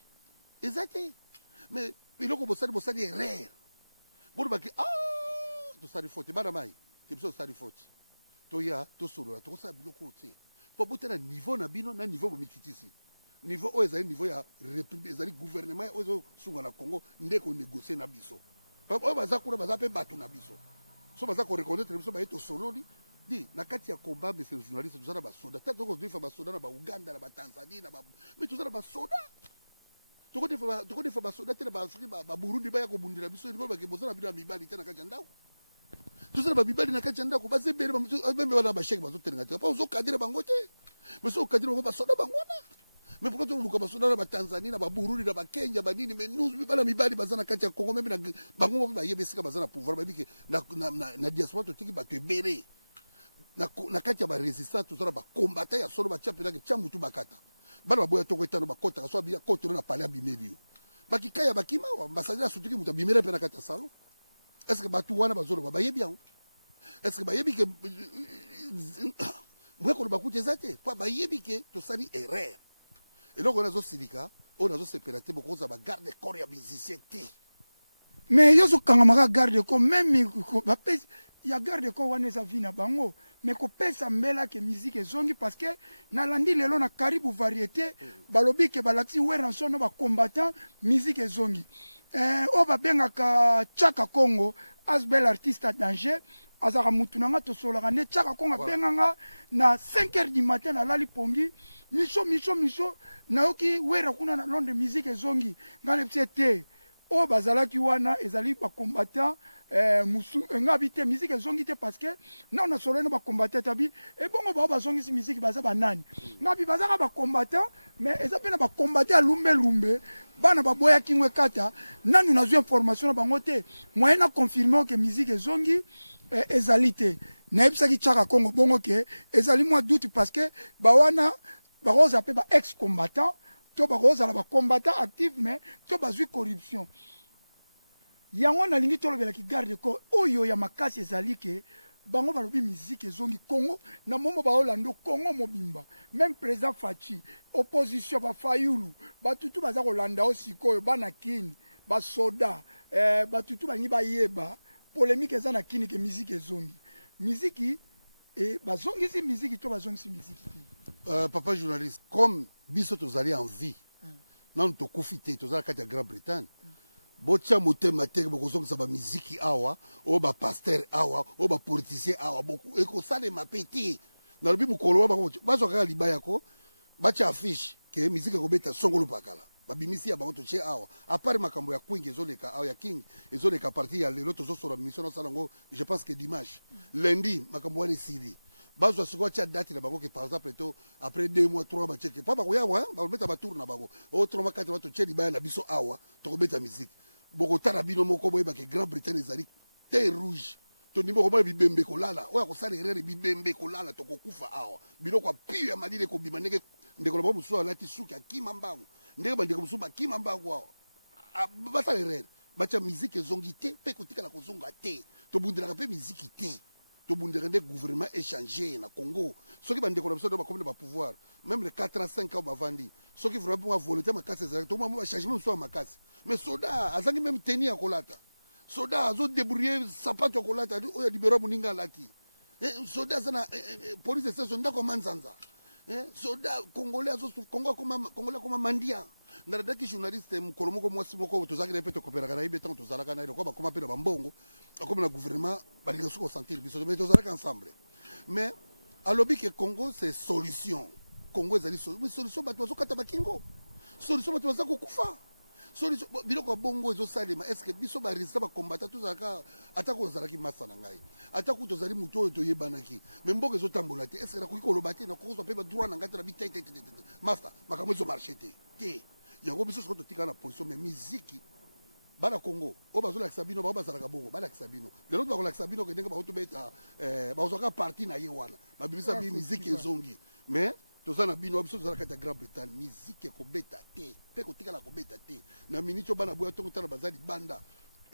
ezate mais biloko bosali erreur bodo baki to sali faute bana mai tibiso sali faute to ya to solo to sa biloko te po botela niveau na bino na niveau bomikitisi niveau o ezali niveau ya république ezali gouvernement o sunga na Congo ndeko négocier na biso o baza kuna baza pe batu na biso so baza ko reconnaître biso ba eto solo di na kati ya combat mais c'est journaliste tozana ba soda tata ko difa ba soda na ba Uganda na ba Tanzania na ba mais tozana ba soda toko defa basoda te na baafrika baburundi baya kobundela biso libo bake bozala bino ya mibali te na kati ya ndako tozala bamibali na kati ya ndako bazebele bambe bana basheke bazotelenga te pa ozokadire bango te mais so okadire bango basoda bango wana mais pourquoi toluka basoda na batanzanie na baburundi na bakenya banini mais nous bana mibali baza na kati ya Congo meme na bango bayeba esika baza na pouvoir babike na diaspora totiki bato ebele na kati ya barésistance tozala bakombata ya solo batia mpelake tia mutu bakata bana baboya toko etano bakota so abia koto na palais abimeli yo bakikaya bakima ambassadeur sutuki mutu abimela pe na kati ya salon est-ce que batu wana bazolo bayebi yango est-ce que bayebi ke mweko lo bakuti ezate po bayebi ke tosali erreur eloko nazo silika o nazo sepelate bokoza ba garde corps ya musicien te mais yozo kangamaka garde corps même bapesi ya garde corps wana eza vi na bango mais kopesa mbela ke musique ezongi parce que nalandi lelo na karibu variété balobi ke balakisi weranso na bacombattant musique ezongi o babengaka Chaka Congo asbel artiste à danger azaka mutu nanga tosolaka nde Chaka Congo abenganga na 5 heures du matin nalali pongi miso nayoki wera kuna na Londres musique ezongi nga nebisi ete o bazalaki wana ezali bacombattant musu ngabi te musique ezongi te parce que na na solo na ba combattant tabi e bongo ba bazongisi musique baza banani ngabi bazaka ba combattant mais eza pe na ba combattant lumbe bana baboya kingwe kata nanu nazo information na bango te moyen na confirmer que musique ezongi ezali te na ebisaki Chaka Congo bongo ke ezali moi doute parce que ba wana ba roza pe ba ex combattant to ba roza la ba combattant actif mais to bazui corruption yango nalingi tolobela ki garde corps oyo ya makasi ezali ke bango balobi musique ezongi Congo na momo baolando Congo mobimba même président Fachi opposition ba Fayulu batutu baza kolanda osikoyo bana kini ba soda batutu bangi bayeba polémique eza na kini ke musique ezongi musique et bazongisi musique to bazongisi musique papa journaliste comme biso tozali en vie nanu tokufi te tozala kati ya Grande Bretagne botia motema te bokozongisa ba miziki awa o ba pasteur awa o ba politicien awa boku ekosalema pe te nalobi mokolo wa bazwaka libaya ko batia affiche ke miziki ekobeta songolo pakala babimisi ya bango totie awa apart makambo ya Queen ezoleka awa ya King ezoleka partie ya lelo tozosola mission nasala ngo je pense que dimanche lundi makambo wana esili bazwa sikoyo tia date na bango ke par exemple to après 2 mois 3 mois cheke pa bakoyawa balobeta batour na bango o 3 mois 4 mois totie libaya na biso awa tokobeta miziki bokotala bino moko boyeba ke Grande Bretagne ezali terre rouge to nimero ba bibembe kolala oya kosala erreur bibembe kolala tokokufa awa biloko api ya malile kobima ndenge ndeko lobo musu alati suki akima mbangu ndenge bandeko musu bakima mbangu awa basala erreur batia musique ezongi te pe kotikala kozonga te tobundelaka pe musique te tobundela nde gouvernement échangé na Congo soki bandeko na biso do bakomi na pouvoir même les 4 à 5 ans bavandi soki vraiment volonté makasi ezalaki to mwa changement musu makasi mais soda azangi même tenir ya kolata soda azo débrouiller sapato kolata oyo libéro muninga lati soda sana police station ndako manzanza soda congolais azo congolais comme mandia ndadaki journaliste mukolo moko mwasi moko tozaki na peto kopera kana ibe tango tozalaka na ile kwa bakoma pe na bambongo comme na gouvernement balinga soko sentir biso mais tozalaka ensemble mais alobi que Congo c'est solution Congo ezali solution bato bazokata bakingo solution bato bazako kufa solution biloko bongo ezosalema est-ce que biso ba resista ba combattre tozalaka atako ozalaki masa na ngai atako tozali muto oyo toyebanaki mais mboka ezotambola te est-ce que nakoki koloba te nakokozwa mpe badroit na ngai te na bitete master makambo ezomarche te yango biso soko totika na position mais miziki bana Congo o bazolakisa bino bao bazalaka bongo balakisa bino lelo bakolakisa bino kendenge bakotobeta bazwaka parti na ye wana babimisa bi miziki ezongi mais tozana bino biso tozala kati ya Grande-Bretagne miziki ekobeta te mpe kotikala kobeta te na miniti oyo bana boya ntongo tala bazali banda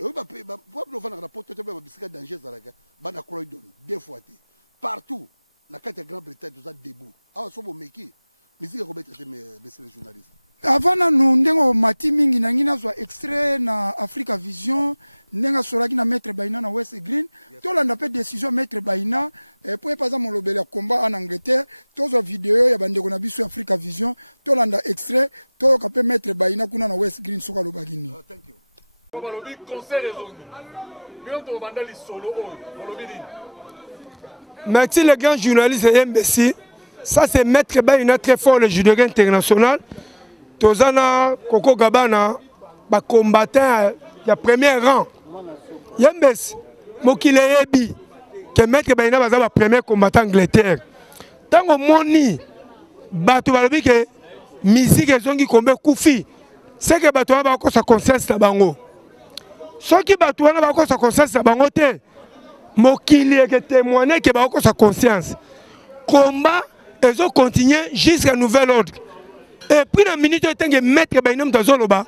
oyo babilo ovandaka na poto te mpe babisika danger ezalaka bana Croydon deux fois te partout na kati ya Grande-Bretagne toza debout awa so bomeki miziki ekobeta te monsieur le journaliste avant nanu ndenge mati mingi nangi nazwa extrait na Africa Vision ndenge asolaki na Maître Baina na West Green tolanda mpe décision Maître Baina po epaza molobeli ya combat en Angleterre tozwa video ya bandeko na biso ya Africa Vision tolanda extrait toyoka mpe Maître Baina kuna na West Green soka alobaki nini. Thank you. balobi concert ezongi bino tobanda lisolo oyo balobi nini. Merci les grands journalistes et MBC. Ça c'est Maître Baina très fort le judoka international. Tozana Koko Gabana ba combattant ya premier rang. Yembes mokile yebi que Maître Baina baza ba premier combattant Angleterre. Tango moni bato balobi que musique ezongi kombe kufi. C'est que bato ba ko sa conscience na bango. Soki bato wana ba ko sa conscience na bango te. Mokili ke témoigner que ba ko sa conscience. Combat ezo continuer jusqu'à nouvel ordre. Et puis la minute où tu Maître Baina mtazoloba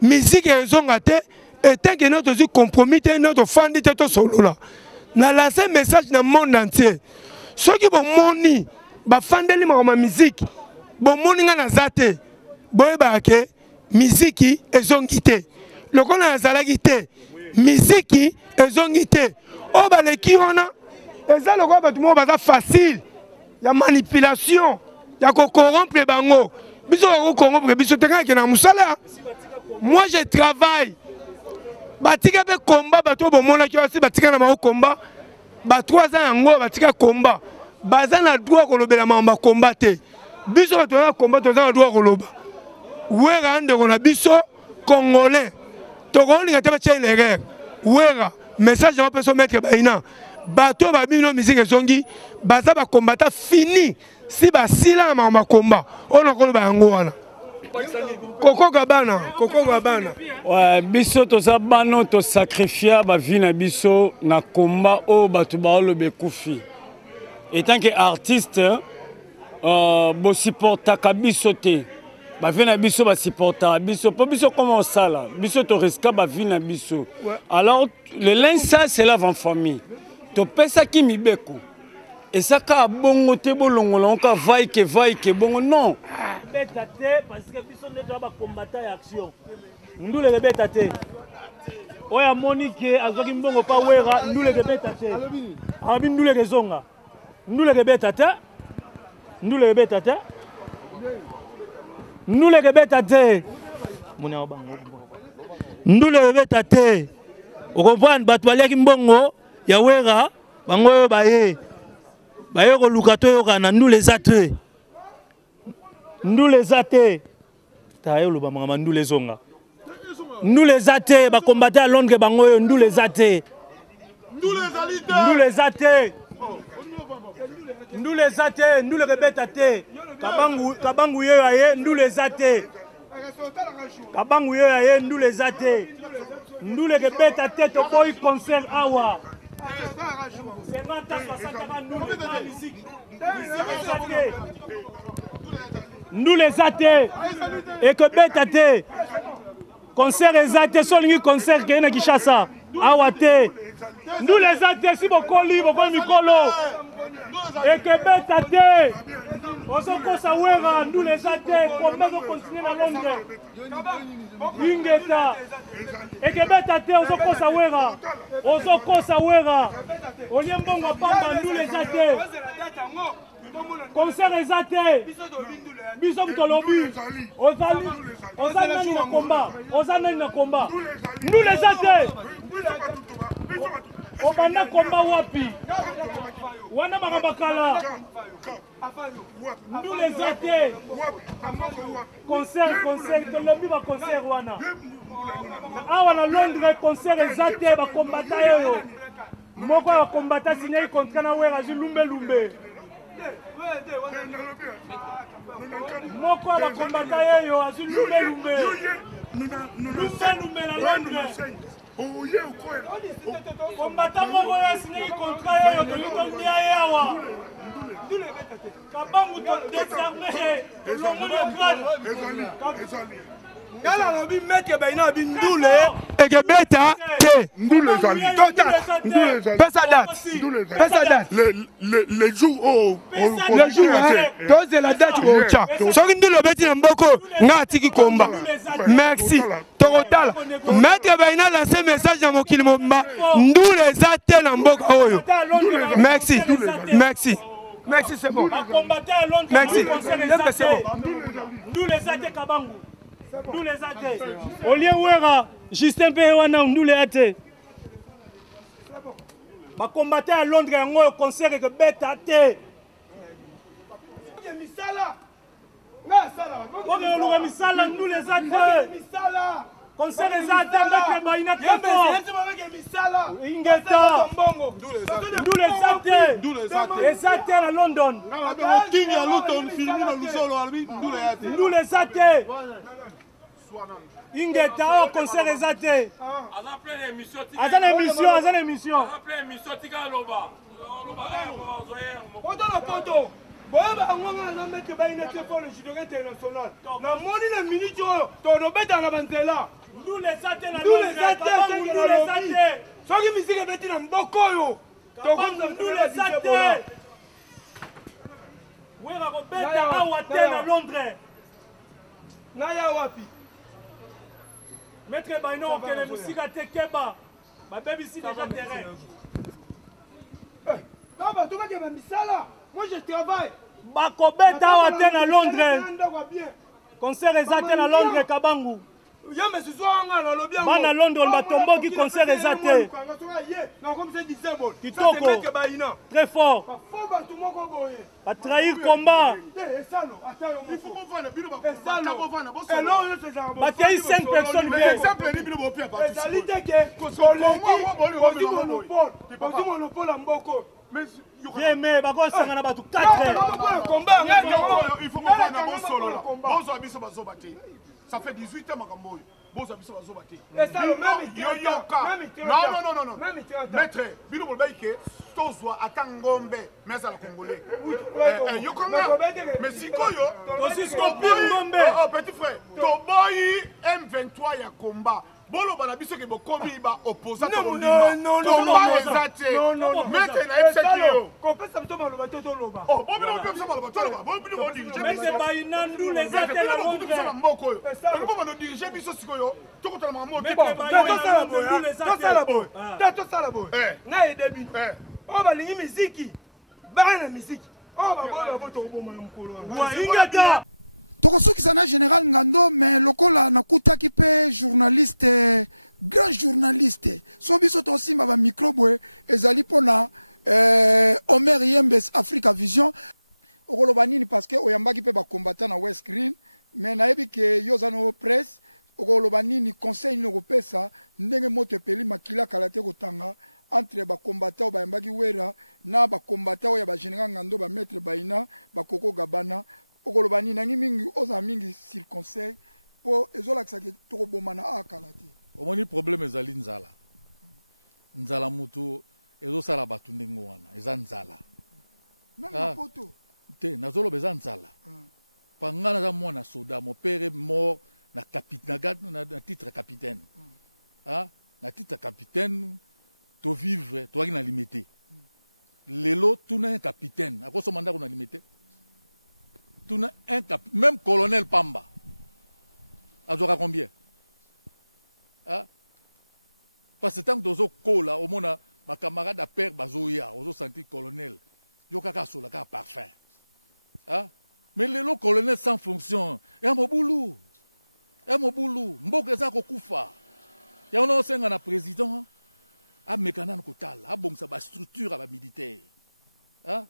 musique ezonga te et tant que notre compromis notre fan de tout solo là. Na lancer message dans le monde entier. Ceux qui vont moni ba fandeli ma musique bon moni nga na zate boyeba ke musique ezongi te. Loko na zalaki te musique ezongi te. O ba le ki wana eza loko ba tout monde baza facile. Ya manipulation ya ko corrompre bango. Biso ko corrompre biso te ka na musala. Moi je travaille. Batika be combat bato bomona ki aussi batika na ma combat. Ba 3 ans yango batika combat. Baza na droit ko lobela mamba combat te. Biso bato na combat to na droit ko loba. Wera ande ko na biso congolais. To ko linga te ba tshela erreur. Wera message na peso Maître Baina. Bato ba bino musique ezongi baza ba combattant fini si ba sila na ma combat. On ko loba yango wana. Koko Gabana. Ouais, biso to zabano to sacrifier ba vie na biso na combat o batu ba lo be kufi. Et tant que artiste bo supporta ka biso te. Ba vie na biso ba supporta biso po biso comment ça là. Biso to risque ba vie na biso. Alors le linge ça c'est la en famille. To pesa ki mibeko. Et ça ka bongo te bolongola on ka vai ke bongo non. Beta te parce que biso ndeto ba combattant ya action. Ndule le beta te. Oya Monique azoki mbongo pa wera ndule le beta te. Abi ndule ke zonga. Ndule ke beta te. Ndule ke beta te. Ndule ke beta te. Mona obango. Ndule ke beta te. O comprendre bato baleki mbongo ya wera bango yo baye. Baye ko lukato yo kana ndule zate. Nous les athées, nous les zonga. Nous les athées, ba combattre à Londres, bangoyo, nous les athées. Nous les athées. Nous les athées, nous les rebêtes athées. Kabangu yoye, nous les athées. Kabangu yoye, nous les athées. Nous les rebêtes athées, to boy concert awa. 50 ans, 60 ans, nous les musique. Nous les athées et que bête athée concert les athées sont les concerts qui est na Kinshasa awate nous les athées si bokoli mikolo ekebeta te ozokosa wera ndule eza te kombe ozokontinue na Londres ingeta ekebeta te ozokosa wera olie mbongo apamba ndule eza te concert eza te biso mutolobi oza nani na komba ndule eza te obanda komba wapi wana makabakala ndule eza te concert tolobi baconcert wana awa na Londres concert eza te bakombata oyo moko ya bakombata signai contrat na wera azwi lumbe moko ya bakombata yeyo azwi lumbe na Londres kombata moko oyo asignaki contrat yeyo tolitolia ye awa kabangu todesarme elongoli okrane ngala lobi meke baina bindule ekebeta te ndule ezali pesa date les jours le jour tozela date ocha soki ndule obeti na mboko nga atiki komba merci tokotala maître baina lance message na mokili mobimba ndule eza te na mboka oyo merci c'est bon merci c'est bon ndule eza te kabangu ndule eza te olie wera Justin mpe wana ndule ate bakombate ya Londres yango oyo concert ekebeta te okeoluka misala ndule eza te concert eza te mbeke baina tepo ingeta ndule eza te na London ndule eza te ingeta oyo concert eza te aza na émission boyeba angwanga na meke baina te pour le judoka international na moni na minute oyo todobeta na banzela ndule eza te na Londres soki misiki ebeti na mboko oyo ndule eza te wera kobeta awa te na Londres naya wapi maître baina okele mosika te keba babebisi déjà terrain baba tokake bamisala moi je travaille bakobeta awa te na Londres concert eza te na Londres kabangu bana Londres batomboki concert eza te kitoko très fort batrahir combat batei 5 personnes bien mais bakosanga na bato 4 ça fait 18 ans makambo bon ça biso bazo baté non maître bino bolbaike tozwa atangombe mais ça la congolais yokonga mais sikoyo ngombe oh petit frère toboyi M23 ya combat bolo bana biso ke bokomi ba opposant non maître na FCO kopesa mto maloba to loba oh bobino kopesa maloba to loba bobino dirige mais ba inandu les atel la Londres mboko yo ko bano dirige biso sikoyo tokotala makambo tosala boy na edebi o balingi miziki bana miziki o babola boto oboma mukolo wa ingata tokosukisa na général Ngando mais lokola nakutaki pe journaliste grand journaliste so biso tosimba ba micro boy ezali pona Omer Yembes Africa Vision okoloba nini parce que oyambaki pe ba combattant na West Green mais nayebi ke yozano presse okoloba nini conseil no kopesa ndenge moto epeli makila kalate kotanga entre ba combattant ba yambaki wera na ba combattant ya ba général Ngando ba maître baina ba Koko Gabana okoloba nini nangi mingi oza mingi sur conseil po ezolakisa ke tokobomana akala te omoni problème ezali nzala mutu ezosala bato ndenge wana eza nzala te nazoloba eza nzala panga naza mwana soda mon père mort na titre capitaine na titre capitaine to vivre toaki na limité lelo tuna un capitaine akoso manda qu'on a limité tuna un même colonel Pamba azora combien ah parce que tant que dozo kola au mona ma camarade à père bazoya ozo senti colonel yo kaka sola ka parfum ah mais lelo colonel sans fonction et mobulu mboka eza kokufa ya ono senga na président a mekana kotala a bongsa ba structure ba militaire hein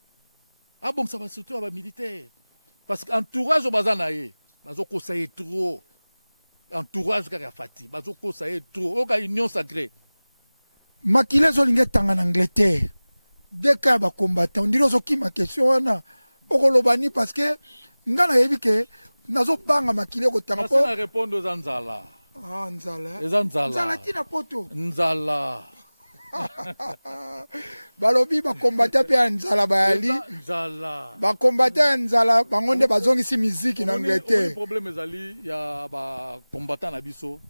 a bongsa ba structure ba militaire parce que entourage bazana ye bazo kosaye trop entourage kaka fati bazo kosaye trop oka union sacrée makile zolinga tanga na Angleterre deka ba combattant ndiro soki ma question wana okolobani parce que ngana yebi ke nazo banga makile ko tanga po na répondre aux nzala ah nzala nzala tina poto nzala balobi ba combattant pe nzala bayali nzala ba combattant nzala bangonde bazongisi musique na Angleterre. Le problème ezali ya ba combattant na biso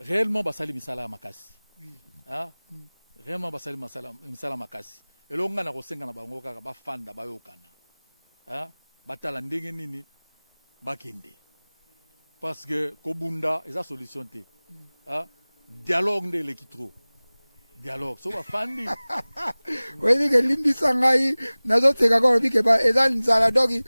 réellement basali misala makasi ah réellement basali misala makasi elonga na kosenga na bango kaka bafanda bayokana ah batala ndenge nini bakende parce que kobunda eza solution te ah dialogue ndele kitro dialogue so bafandi wewe ke limbisa ngai nazoteka ko bike ba eza nzala dogi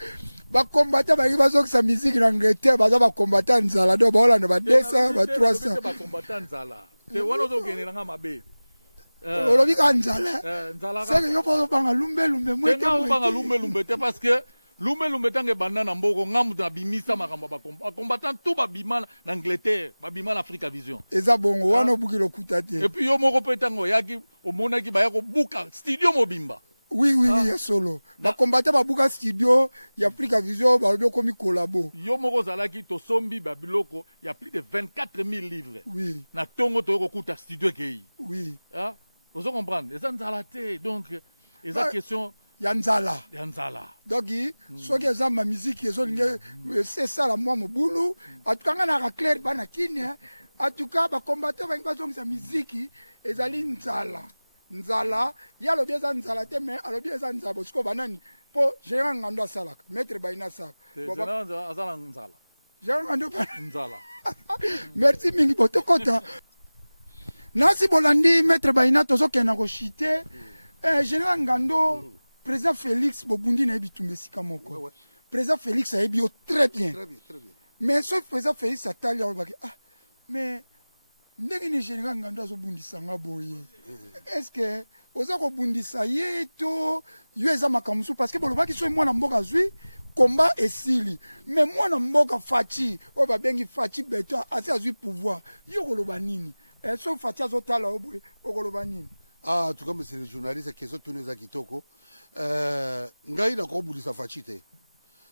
ba combattant ba bazo sa musique na Angleterre baza ba combattant nzala do ba Hollande ba 200 ba 300 ba combattant nzala te wana zo gene nga mabe olobi ka nzala nzala c'est que yo pas banga lumbe mwete mwete banga lumbe te parce que lumbe tange banda na mboko ngamu na bimisa makambo ba combattant tout ba bima na Angleterre ba bima na Africa Vision eza bongo wana buki lokuta te et puis yo moko petango yaki omonaki ba yako buka studio mobimba oui ya solo ba combattant ba buka studio ya Africa Vision ba lobi komi collabo yo moko zalaki to sombi ba biloko ya plus de 24 000 livres oui na tongo to kokuta studio kei oui ah vous comprenez eza nzala te donc eza question ya nzala donc soki eza ma musique ezolinga c'est ça la moi mobulu atukanga na clair bana kini atuka ba combattant ba bazongisa musique ezali nzala ya lobi eza nzala te mais alobi eza nzala bosiko banani po général ngando asalaka maître baina saka azala nzala général ngando nzala merci mingi botokota nasi bolandi maître baina tozokenda koshite général ngando président Félix bobundi na bitumbe sika moko président Félix a bio très bien mais sauf président Félix atali on va ah mais ndenge ni général ngando azobundisa nga boye est-ce que oza ko bundisa yeto yeza makamsu parce que bolobaki so mwana mboka zwi combat esili mais mwana mboka fachi o ba bengi fachi beto asi azwi pouvoir yo koloba nini so fachi azotala oboye okoloba nini ah tout comme monsieur le journaliste question tuneza kitoko ngai nakobundisa fachi te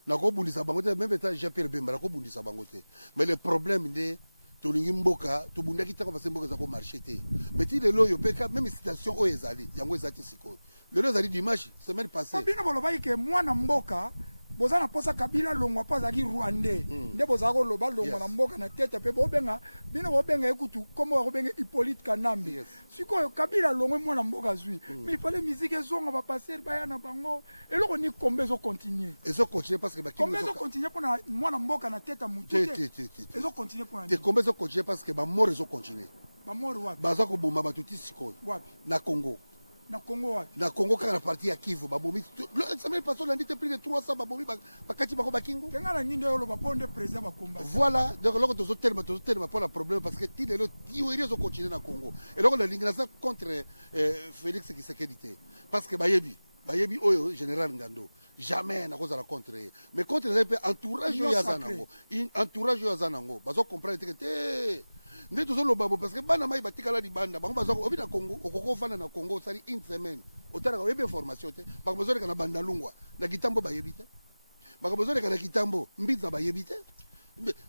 nakobundisa bango te même état Jean-Pierre Bemba nakobundisa bango te mais le problème nde tolingi mboka tobundaki tako parce mboka za ko marché te mais ti lelo yo peka même situation o ezali yango ezati siko lelo ezali dimanche semaine passée bino boloba ke mwana mboka bozana posa kabila longwa posa ki Rwandais nde bozaka ko loba longwa na mboka na tete pe bobenga bino bobenga ekutu comme ko benga Hippolyte Kanambi siko kabila longwe mwana mboka zui mais il fallait musique ezonga ba passer ba na bango eloko ni kombezo continuer parce que ba kombezo continuer pour mwana mboka na tete mutu te ezo continuer pour te kombezo continuer parce que ba mort ezo continuer ba mort wapi baza ko bomba ba tuti siko wapi na Congo na Congo quand la partie à Kivu babomi semaine passée on a dit plus de 300 babomi bakati bako bakingo tengana ninde yo lo baponde président ba combat voilà donc loko tozo tellement pas le problème parce que ti lelo ti oiri zo continuer na Congo et donc la ligne ça contre Félix Tshisekedi parce que bayebi oyo général Ngando jamais na cause la contre mais contre les entourage yo yazanango bazo comprendre que nde tozoloba parce que bana mai batikala libanda bango baza obi na Congo okoko fana na Congo sali une semaine otala oyebi information te bango bazoleka na banda lungwa na kitambo bayebi te bango bazoleka na kitambo mbiza bayebi te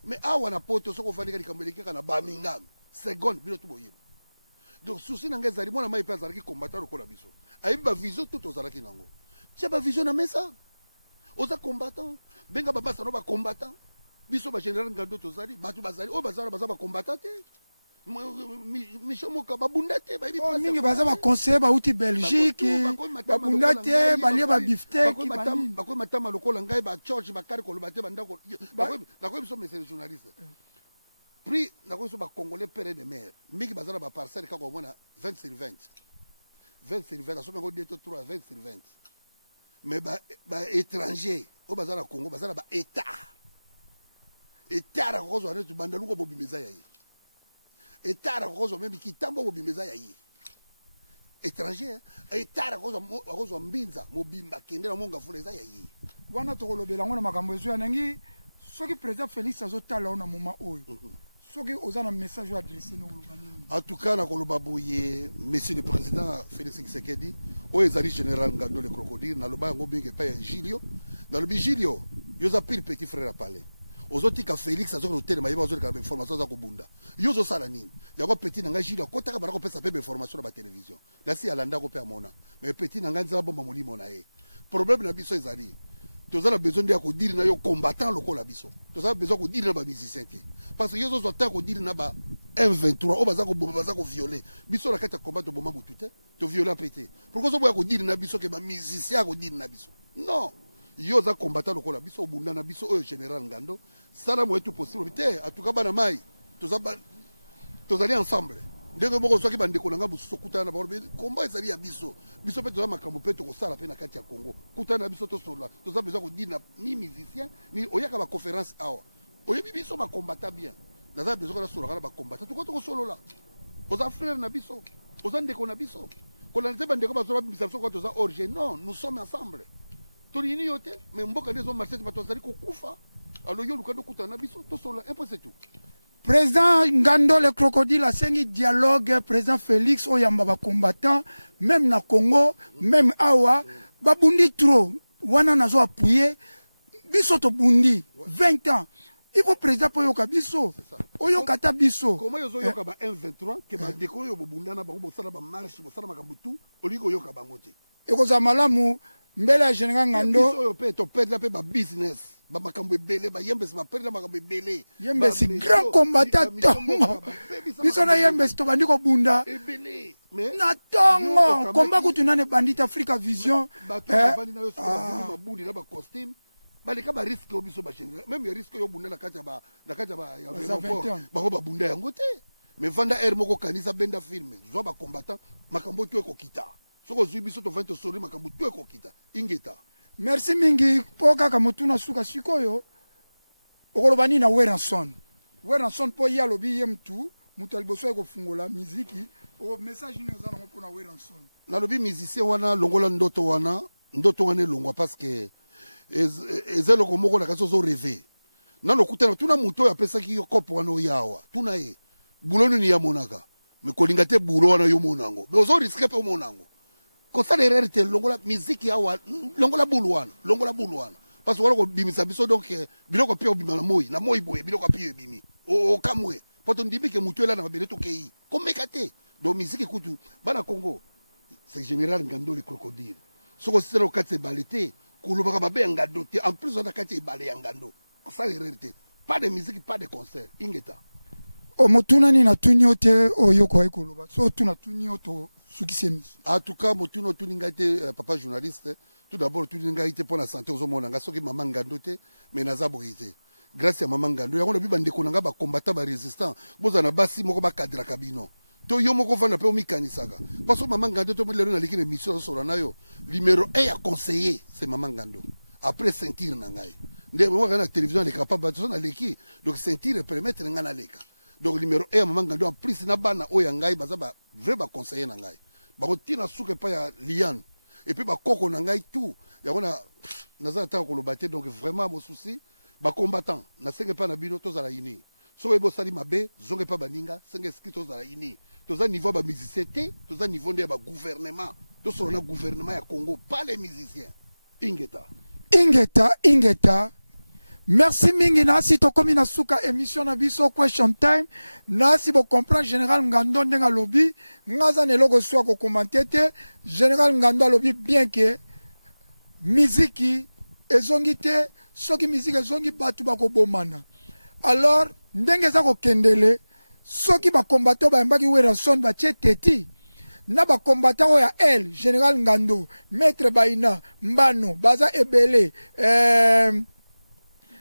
mais awa na poto soko fandika likambo lekeka na Birmingham seconde bilo to boyebi donc souci na ngezali mwana mai pe azalaki combattant lokola biso ayebi ba vision tout ozalaki nango tia ba vision na mesa oza combattant benga babasa no ba combattant biso ba général Ngando tozali batu bazali o bazala ba combattant te mishomoka babunda te bayibi oh mingi baza ba conseiller ba uti Belgique babunda te balia ba beefsteak bakoy matama lokola ngai ba church ba kari koloba te bandako bakoy biso monsieur journaliste puis nakoy so ba congolais père de mère mingi baza na ba parcelle ka ko mona 20 sur 20 20 sur 20 aso mengo 2 to 3 20 sur 20 mais ba étranger o baza na Congo baza na ba état ra ko zo tu banda lungo bobimeza yayi état ko zo même kitambo bobimeza yayi étranger état ko zo mbinza mobimba kendela monga fuleza yayi wana to kolobela ngona makambo ezo yangi soki président Félix azotala ona moment oyo soki ozana message ou adressé no en tout cas na koloba boye monsieur le président Félix Tshisekedi o ezali général Ngando le crocodile na loba ngo binge pa Gilio dans le Gilio yoza pile petit frère à parler ozotika Félix azo hotel mayiba azo ka information za kobunda yozo sala nini yako petit nanga Gilio kotaka bana ko pesa pe information na ba télévision la si alanda ko pe amona mais petit nanga nza bomba molimo na ye problème na biso ezali tous a besoin de dire na yo combattant lokola biso tous a besoin de dire na ba musicien parce que yo zo ta ko dire na ba M23 o baza ko violer biso la kata combat to boma butute to violer pété pourquoi zo boya ko dire na biso ke ba musicien ko dire na biso non yo za combattant lokola biso bunda na biso o général Ngando sala mo etu possible té en tout cas bana mai tous aller ensemble ndenge moko soki bandeko nanga buso kutana ba combat ezali ya biso pe toza makambo pe to kosala pe na kati ya Congo kutana biso to sola toza besoin ko dire ni musicien ni oyaka ba conférence awa oyebi biso ba combattant bien naza besoin ko sola ba combattant to ko solo la oza frère na biso oza ndeko na biso ko la te bandeko ba sola biso ko toza orge non nous sommes ensemble to ni yote mais mboka ndezo marché ba tozali ko kufa alors yo lukando kutana biso to sola un peu c'est tout. Président Ngando le crocodile a sengi dialogue président Félix oyamba ba combattant même na Congo même awa babundi trop wana nazo appuyer biso to bundi 20 ans il faut président po yoka biso oyoka ta biso comment yozo yoka ba M23 ke ba deko yo bobunda na bango bosala ba marche bosala makambutu oliko yoka bango te ekoza malamu mbele ya général Ngando biso yo pe to perdre pe ba business ba makambo ebele ba yembesi ba perdre makambo ebele yembesi grand combattant biso na yembesi to bandi ko bunda ebele na tongo komba kutunane bandit Africa Vision ba bandi na yo so ba mabundi na ba costume ba le ka ba risque obiso ba général même ya risque yo bunda na kati ba ya ba ko ba bunda yango te mais vanda air moko kanisa benda filme zo ba combattant makambo to ko kita soko zui biso to 20 sori makambo to ko kita ingeta. Merci mingi po kaka motuna suka sikoyo okoloba nini na Weranson po ya lobi ye mtu mutu aliboso eko fungola muziki o message ni ozana ngo pona Weranson na lobi musicien wana longola ndoto wana longwa parce que ezelo ko moko na kaso zo rêver na lokutana tuna muto ya pesa ki kopo wana yawa tuna ye bulono ni ya monaka me kolinga te bulo wana yo monango me ozo risque pe monango kosala erreur te longola musique ya wa longola bulwana parce que wala ko bimisa biso donc biloko pio bimana na moi boye biloko pio bimi o kamwe poto ndimi ke mutu ela na babele to kei komeka te donc musique kutu bana Congo c'est général Ngando le crocodile soko selo katse balete kulubaka babe Ngando te en plus on a katse balé Ngando kosala erreur te pas de musique pas de concert ingeta o motuna ni na tunyo te o yoko ekoloba so tuna tunyo to en tout cas, motuno tuningate papa journaliste. Tout d'abord, tuningate pour la santé aux hommes. Nga soki maman Ngando te, mais naza boite. Grâce à maman Ngando, ya on a vu bande konanga ba combattant ba résistant. Bozana basi moko ba cadre kabino. To yo moko vana pe o mikanisaka. Parce que maman Ngando to le na likine mission sur na yo. Numéro 1 à conseiller, c'est maman Ngando. Après sentir na ngai. Nde mo na télévision les capable de na leki. Donc sentir permettre nga na leka. Donc numéro 1 maman Ngando en plus na bana o ya ngai baza ba vrai ba conseiller na ngai. Ba tina suke pa ya lian et puis ba koko na ngai tout ya kona naza ta ko lobaté donc vraiment mon souci ba combattant na senge pa na bino to za la ini so ebo sali mabe zonge pa baninga senge skito za la ini to za niveau ba musicien to za niveau de ba gouvernement to so na gouvernement ya Congo pas les musiciens ingeta merci mingi nasi tokomi na suka émission na biso question time nasi bo comprendre général Ngando ndenga lobi ngaza ne logo so ko commenter te général Ngando lobi bien que musique ezongi te soki musique ezongi batu ba ko bomana alors ndenge za ko kendele soki ba combattant ba mbaki wera son ba teti na ba combattant ya el général Ngando maître Baina Mbano baza ebele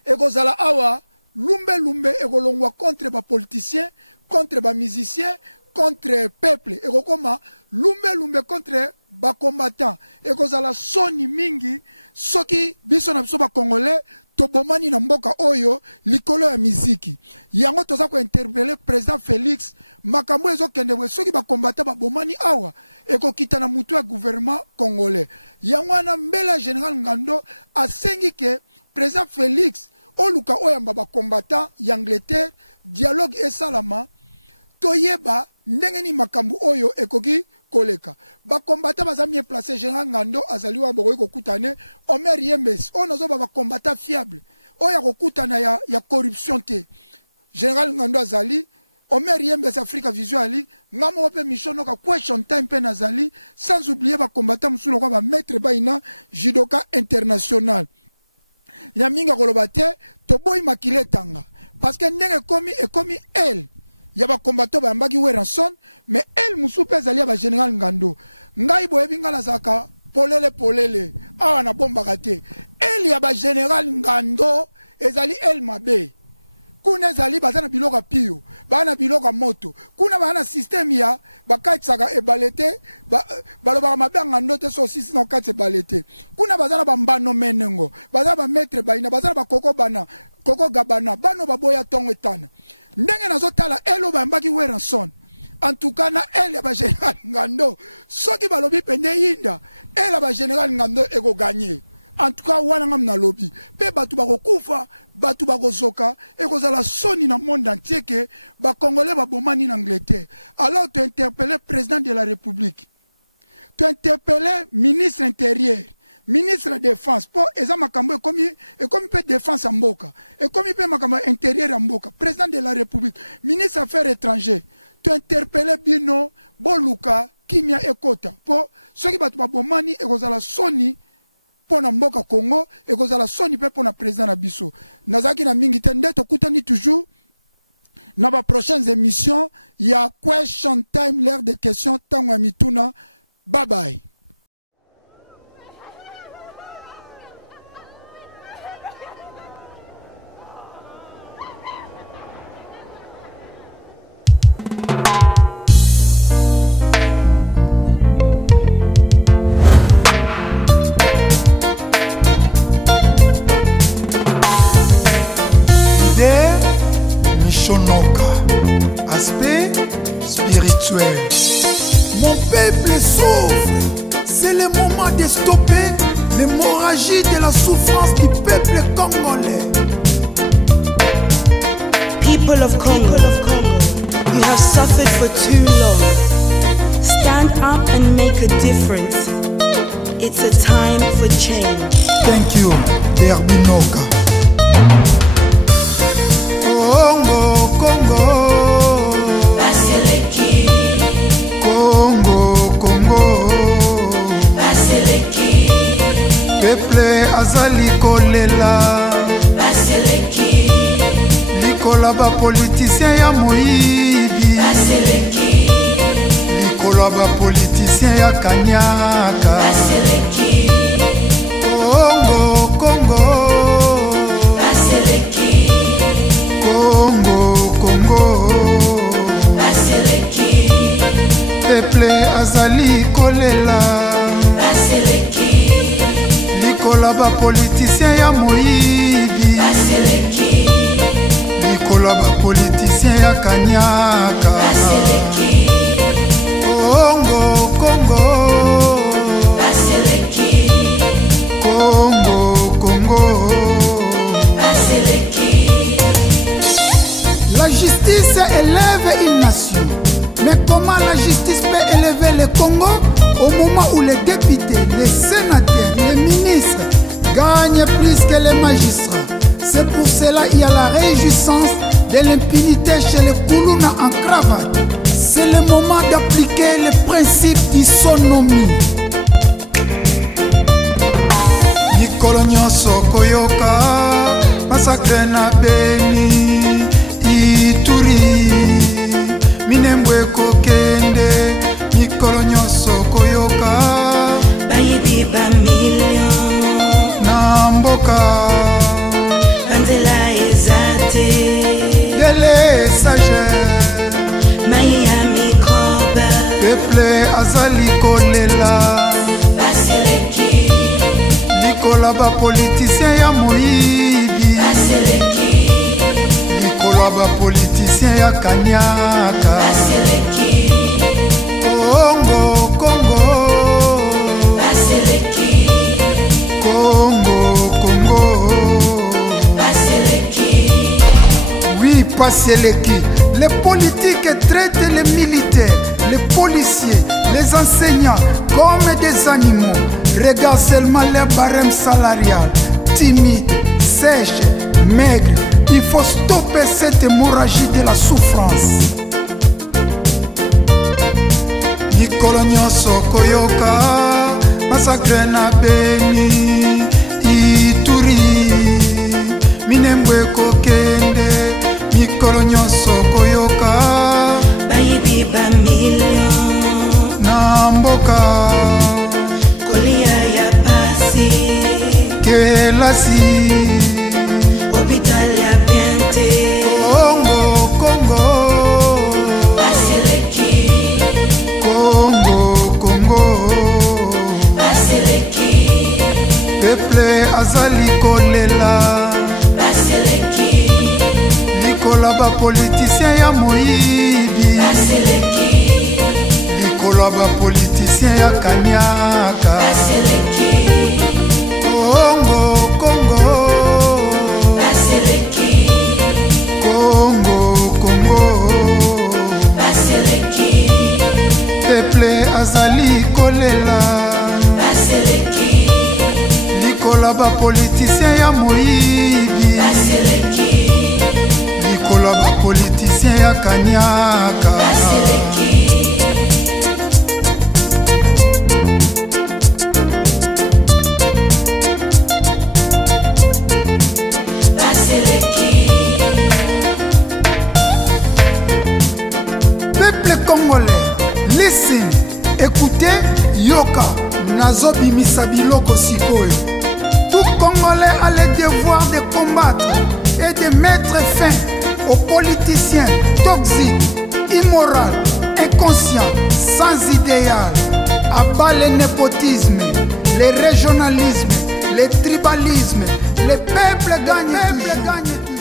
ekozala awa lumbe ekolongwa contre ba politiciens contre ba musiciens contre peuple ekokoma lumbe contre ba combattant ekozala soni mingi soki biso na biso ba congolais tobomani na mboka oyo likolo ya miziki yango toza ko interpeller président Félix makambo ezokende bwe soki ba combattant ba bomani awa ekokita na mutu ya gouvernement congolais yango na mbela général Ngando asengi ke président Félix oluka oyamba ba combattant ya Angleterre dialogue esalama toyeba ndenge ni makambo oyo ekoki koleka ba combattant baza mieux placé général Ngando azali wa bokoyi kokutane Omer Yembes on azoba ba combattant fiable oya kokutana ya corruption te général Ngando azali Omer Yembes Africa Visuali ngamo pe missiono ka question time pe nazali sans oublier ba combattant musulo kwa ba maître Baina judoka international ya minga koloba te toboyi makile tanga parce que ndenge ekomi elle ya ba combattant ba mbaki weranson mais elle musu pe zali ba général Ngando ngai boyebi ngala zaka polele awa na bomba kate elle ya ba général Ngando ezali elle mabe kuna ezali bazana biloka pio bana biloka moto kuna bana système ya bakaitsaka ebalete baloba mabe Ngando te so sisi no katse balete kuna bazana bambano menengo bazana ba maître Baina bazana ba koko gabana bano baboya tongo etana ndenge nazotala elo bambaki weranson en tout cas na elle ba général Ngando soki balobi pende yinda elle ba général Ngando eko gagner en tout cas wana ngam na lobi pe batu bakokufa batu bakozoka ekozala soni na monde entier que ba congolais ba bomani en Angleterre alors tu interpeller président de la République tu interpeller ministre intérieur ministre de défense pour eza makambo ekomi pe défense en mboka ekomi pe makambo intérieur en mboka président de la République ministre affaires étrangères tu interpeller bino boluka kimia ekota pour soki batu babomani ekozala soni pona mboka Congo ekozala soni pe pona président na biso nazaki na mingi te nde tokutani toujours na ba prochaines émissions ya question time l'heure de questions tango mituna bye bye. Aspect spirituel. Mon peuple souffre. C'est le moment de stopper l'hémorragie de la souffrance du peuple congolais. People of Congo, you have suffered for too long. Stand up and make a difference. It's a time for change. Thank you, Derbinoka. Congo, Baseleki. Congo, Baseleki. Peuple azali kolela, Baseleki. Likola ba politicien ya moyibi, Baseleki. Likola ba politicien ya kanyaka, Baseleki. Congo, Baseleki. Baseleki. Peuple azali kolela, Baseleki. Likola ba politicien ya moyibi, Baseleki. Likola ba politicien ya kanyaka, Baseleki. Congo, Baseleki. Congo, Baseleki. La justice élève une nation. Mais comment la justice peut élever le Congo au moment où les députés, les sénateurs, les ministres gagnent plus que les magistrats? C'est pour cela qu'il y a la réjouissance de l'impunité chez les Koulouna en cravate. C'est le moment d'appliquer le principe d'isonomie. Nikolo nyonso koyoka massacre na Beni Ituri Likola ba politicien ya moyibi Likola ba politicien ya kanyaka Congo, Congo Congo, Congo Oui, Passeleki. Les politiques traitent les militaires, les policiers, les enseignants comme des animaux. Regarde seulement les barèmes salariales, timides, sèches, maigres. Il faut stopper cette hémorragie de la souffrance. Nikolo nyonso koyoka, massacre na Beni, Ituri, Minembwe kokende, Nikolo nyonso koyoka, bayibi ba million, na mboka, kolia ya pasi, kelasi, hôpital ya biente, Congo, Congo, Passeleki, Congo, Congo, Passeleki, peuple azali kolela, Passeleki, likola ba politicien ya moyibi, Passeleki, likola ba politicien ya kanyaka, Passeleki, Congo, Congo, Passeleki, Congo, Congo, Passeleki, peuple azali kolela, Passeleki, likola ba politicien ya moyibi, Passeleki, likola ba politicien ya kanyaka, Passeleki, Passeleki, peuple congolais, listen, écoutez, yoka, nazo bimisa biloko sikoyo. Tout Congolais a le devoir de combattre et de mettre fin aux politiciens toxiques, immoraux, inconscients, sans idéal. Abat le népotisme, le régionalisme, le tribalisme. Le peuple gagne toujours.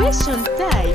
Question time.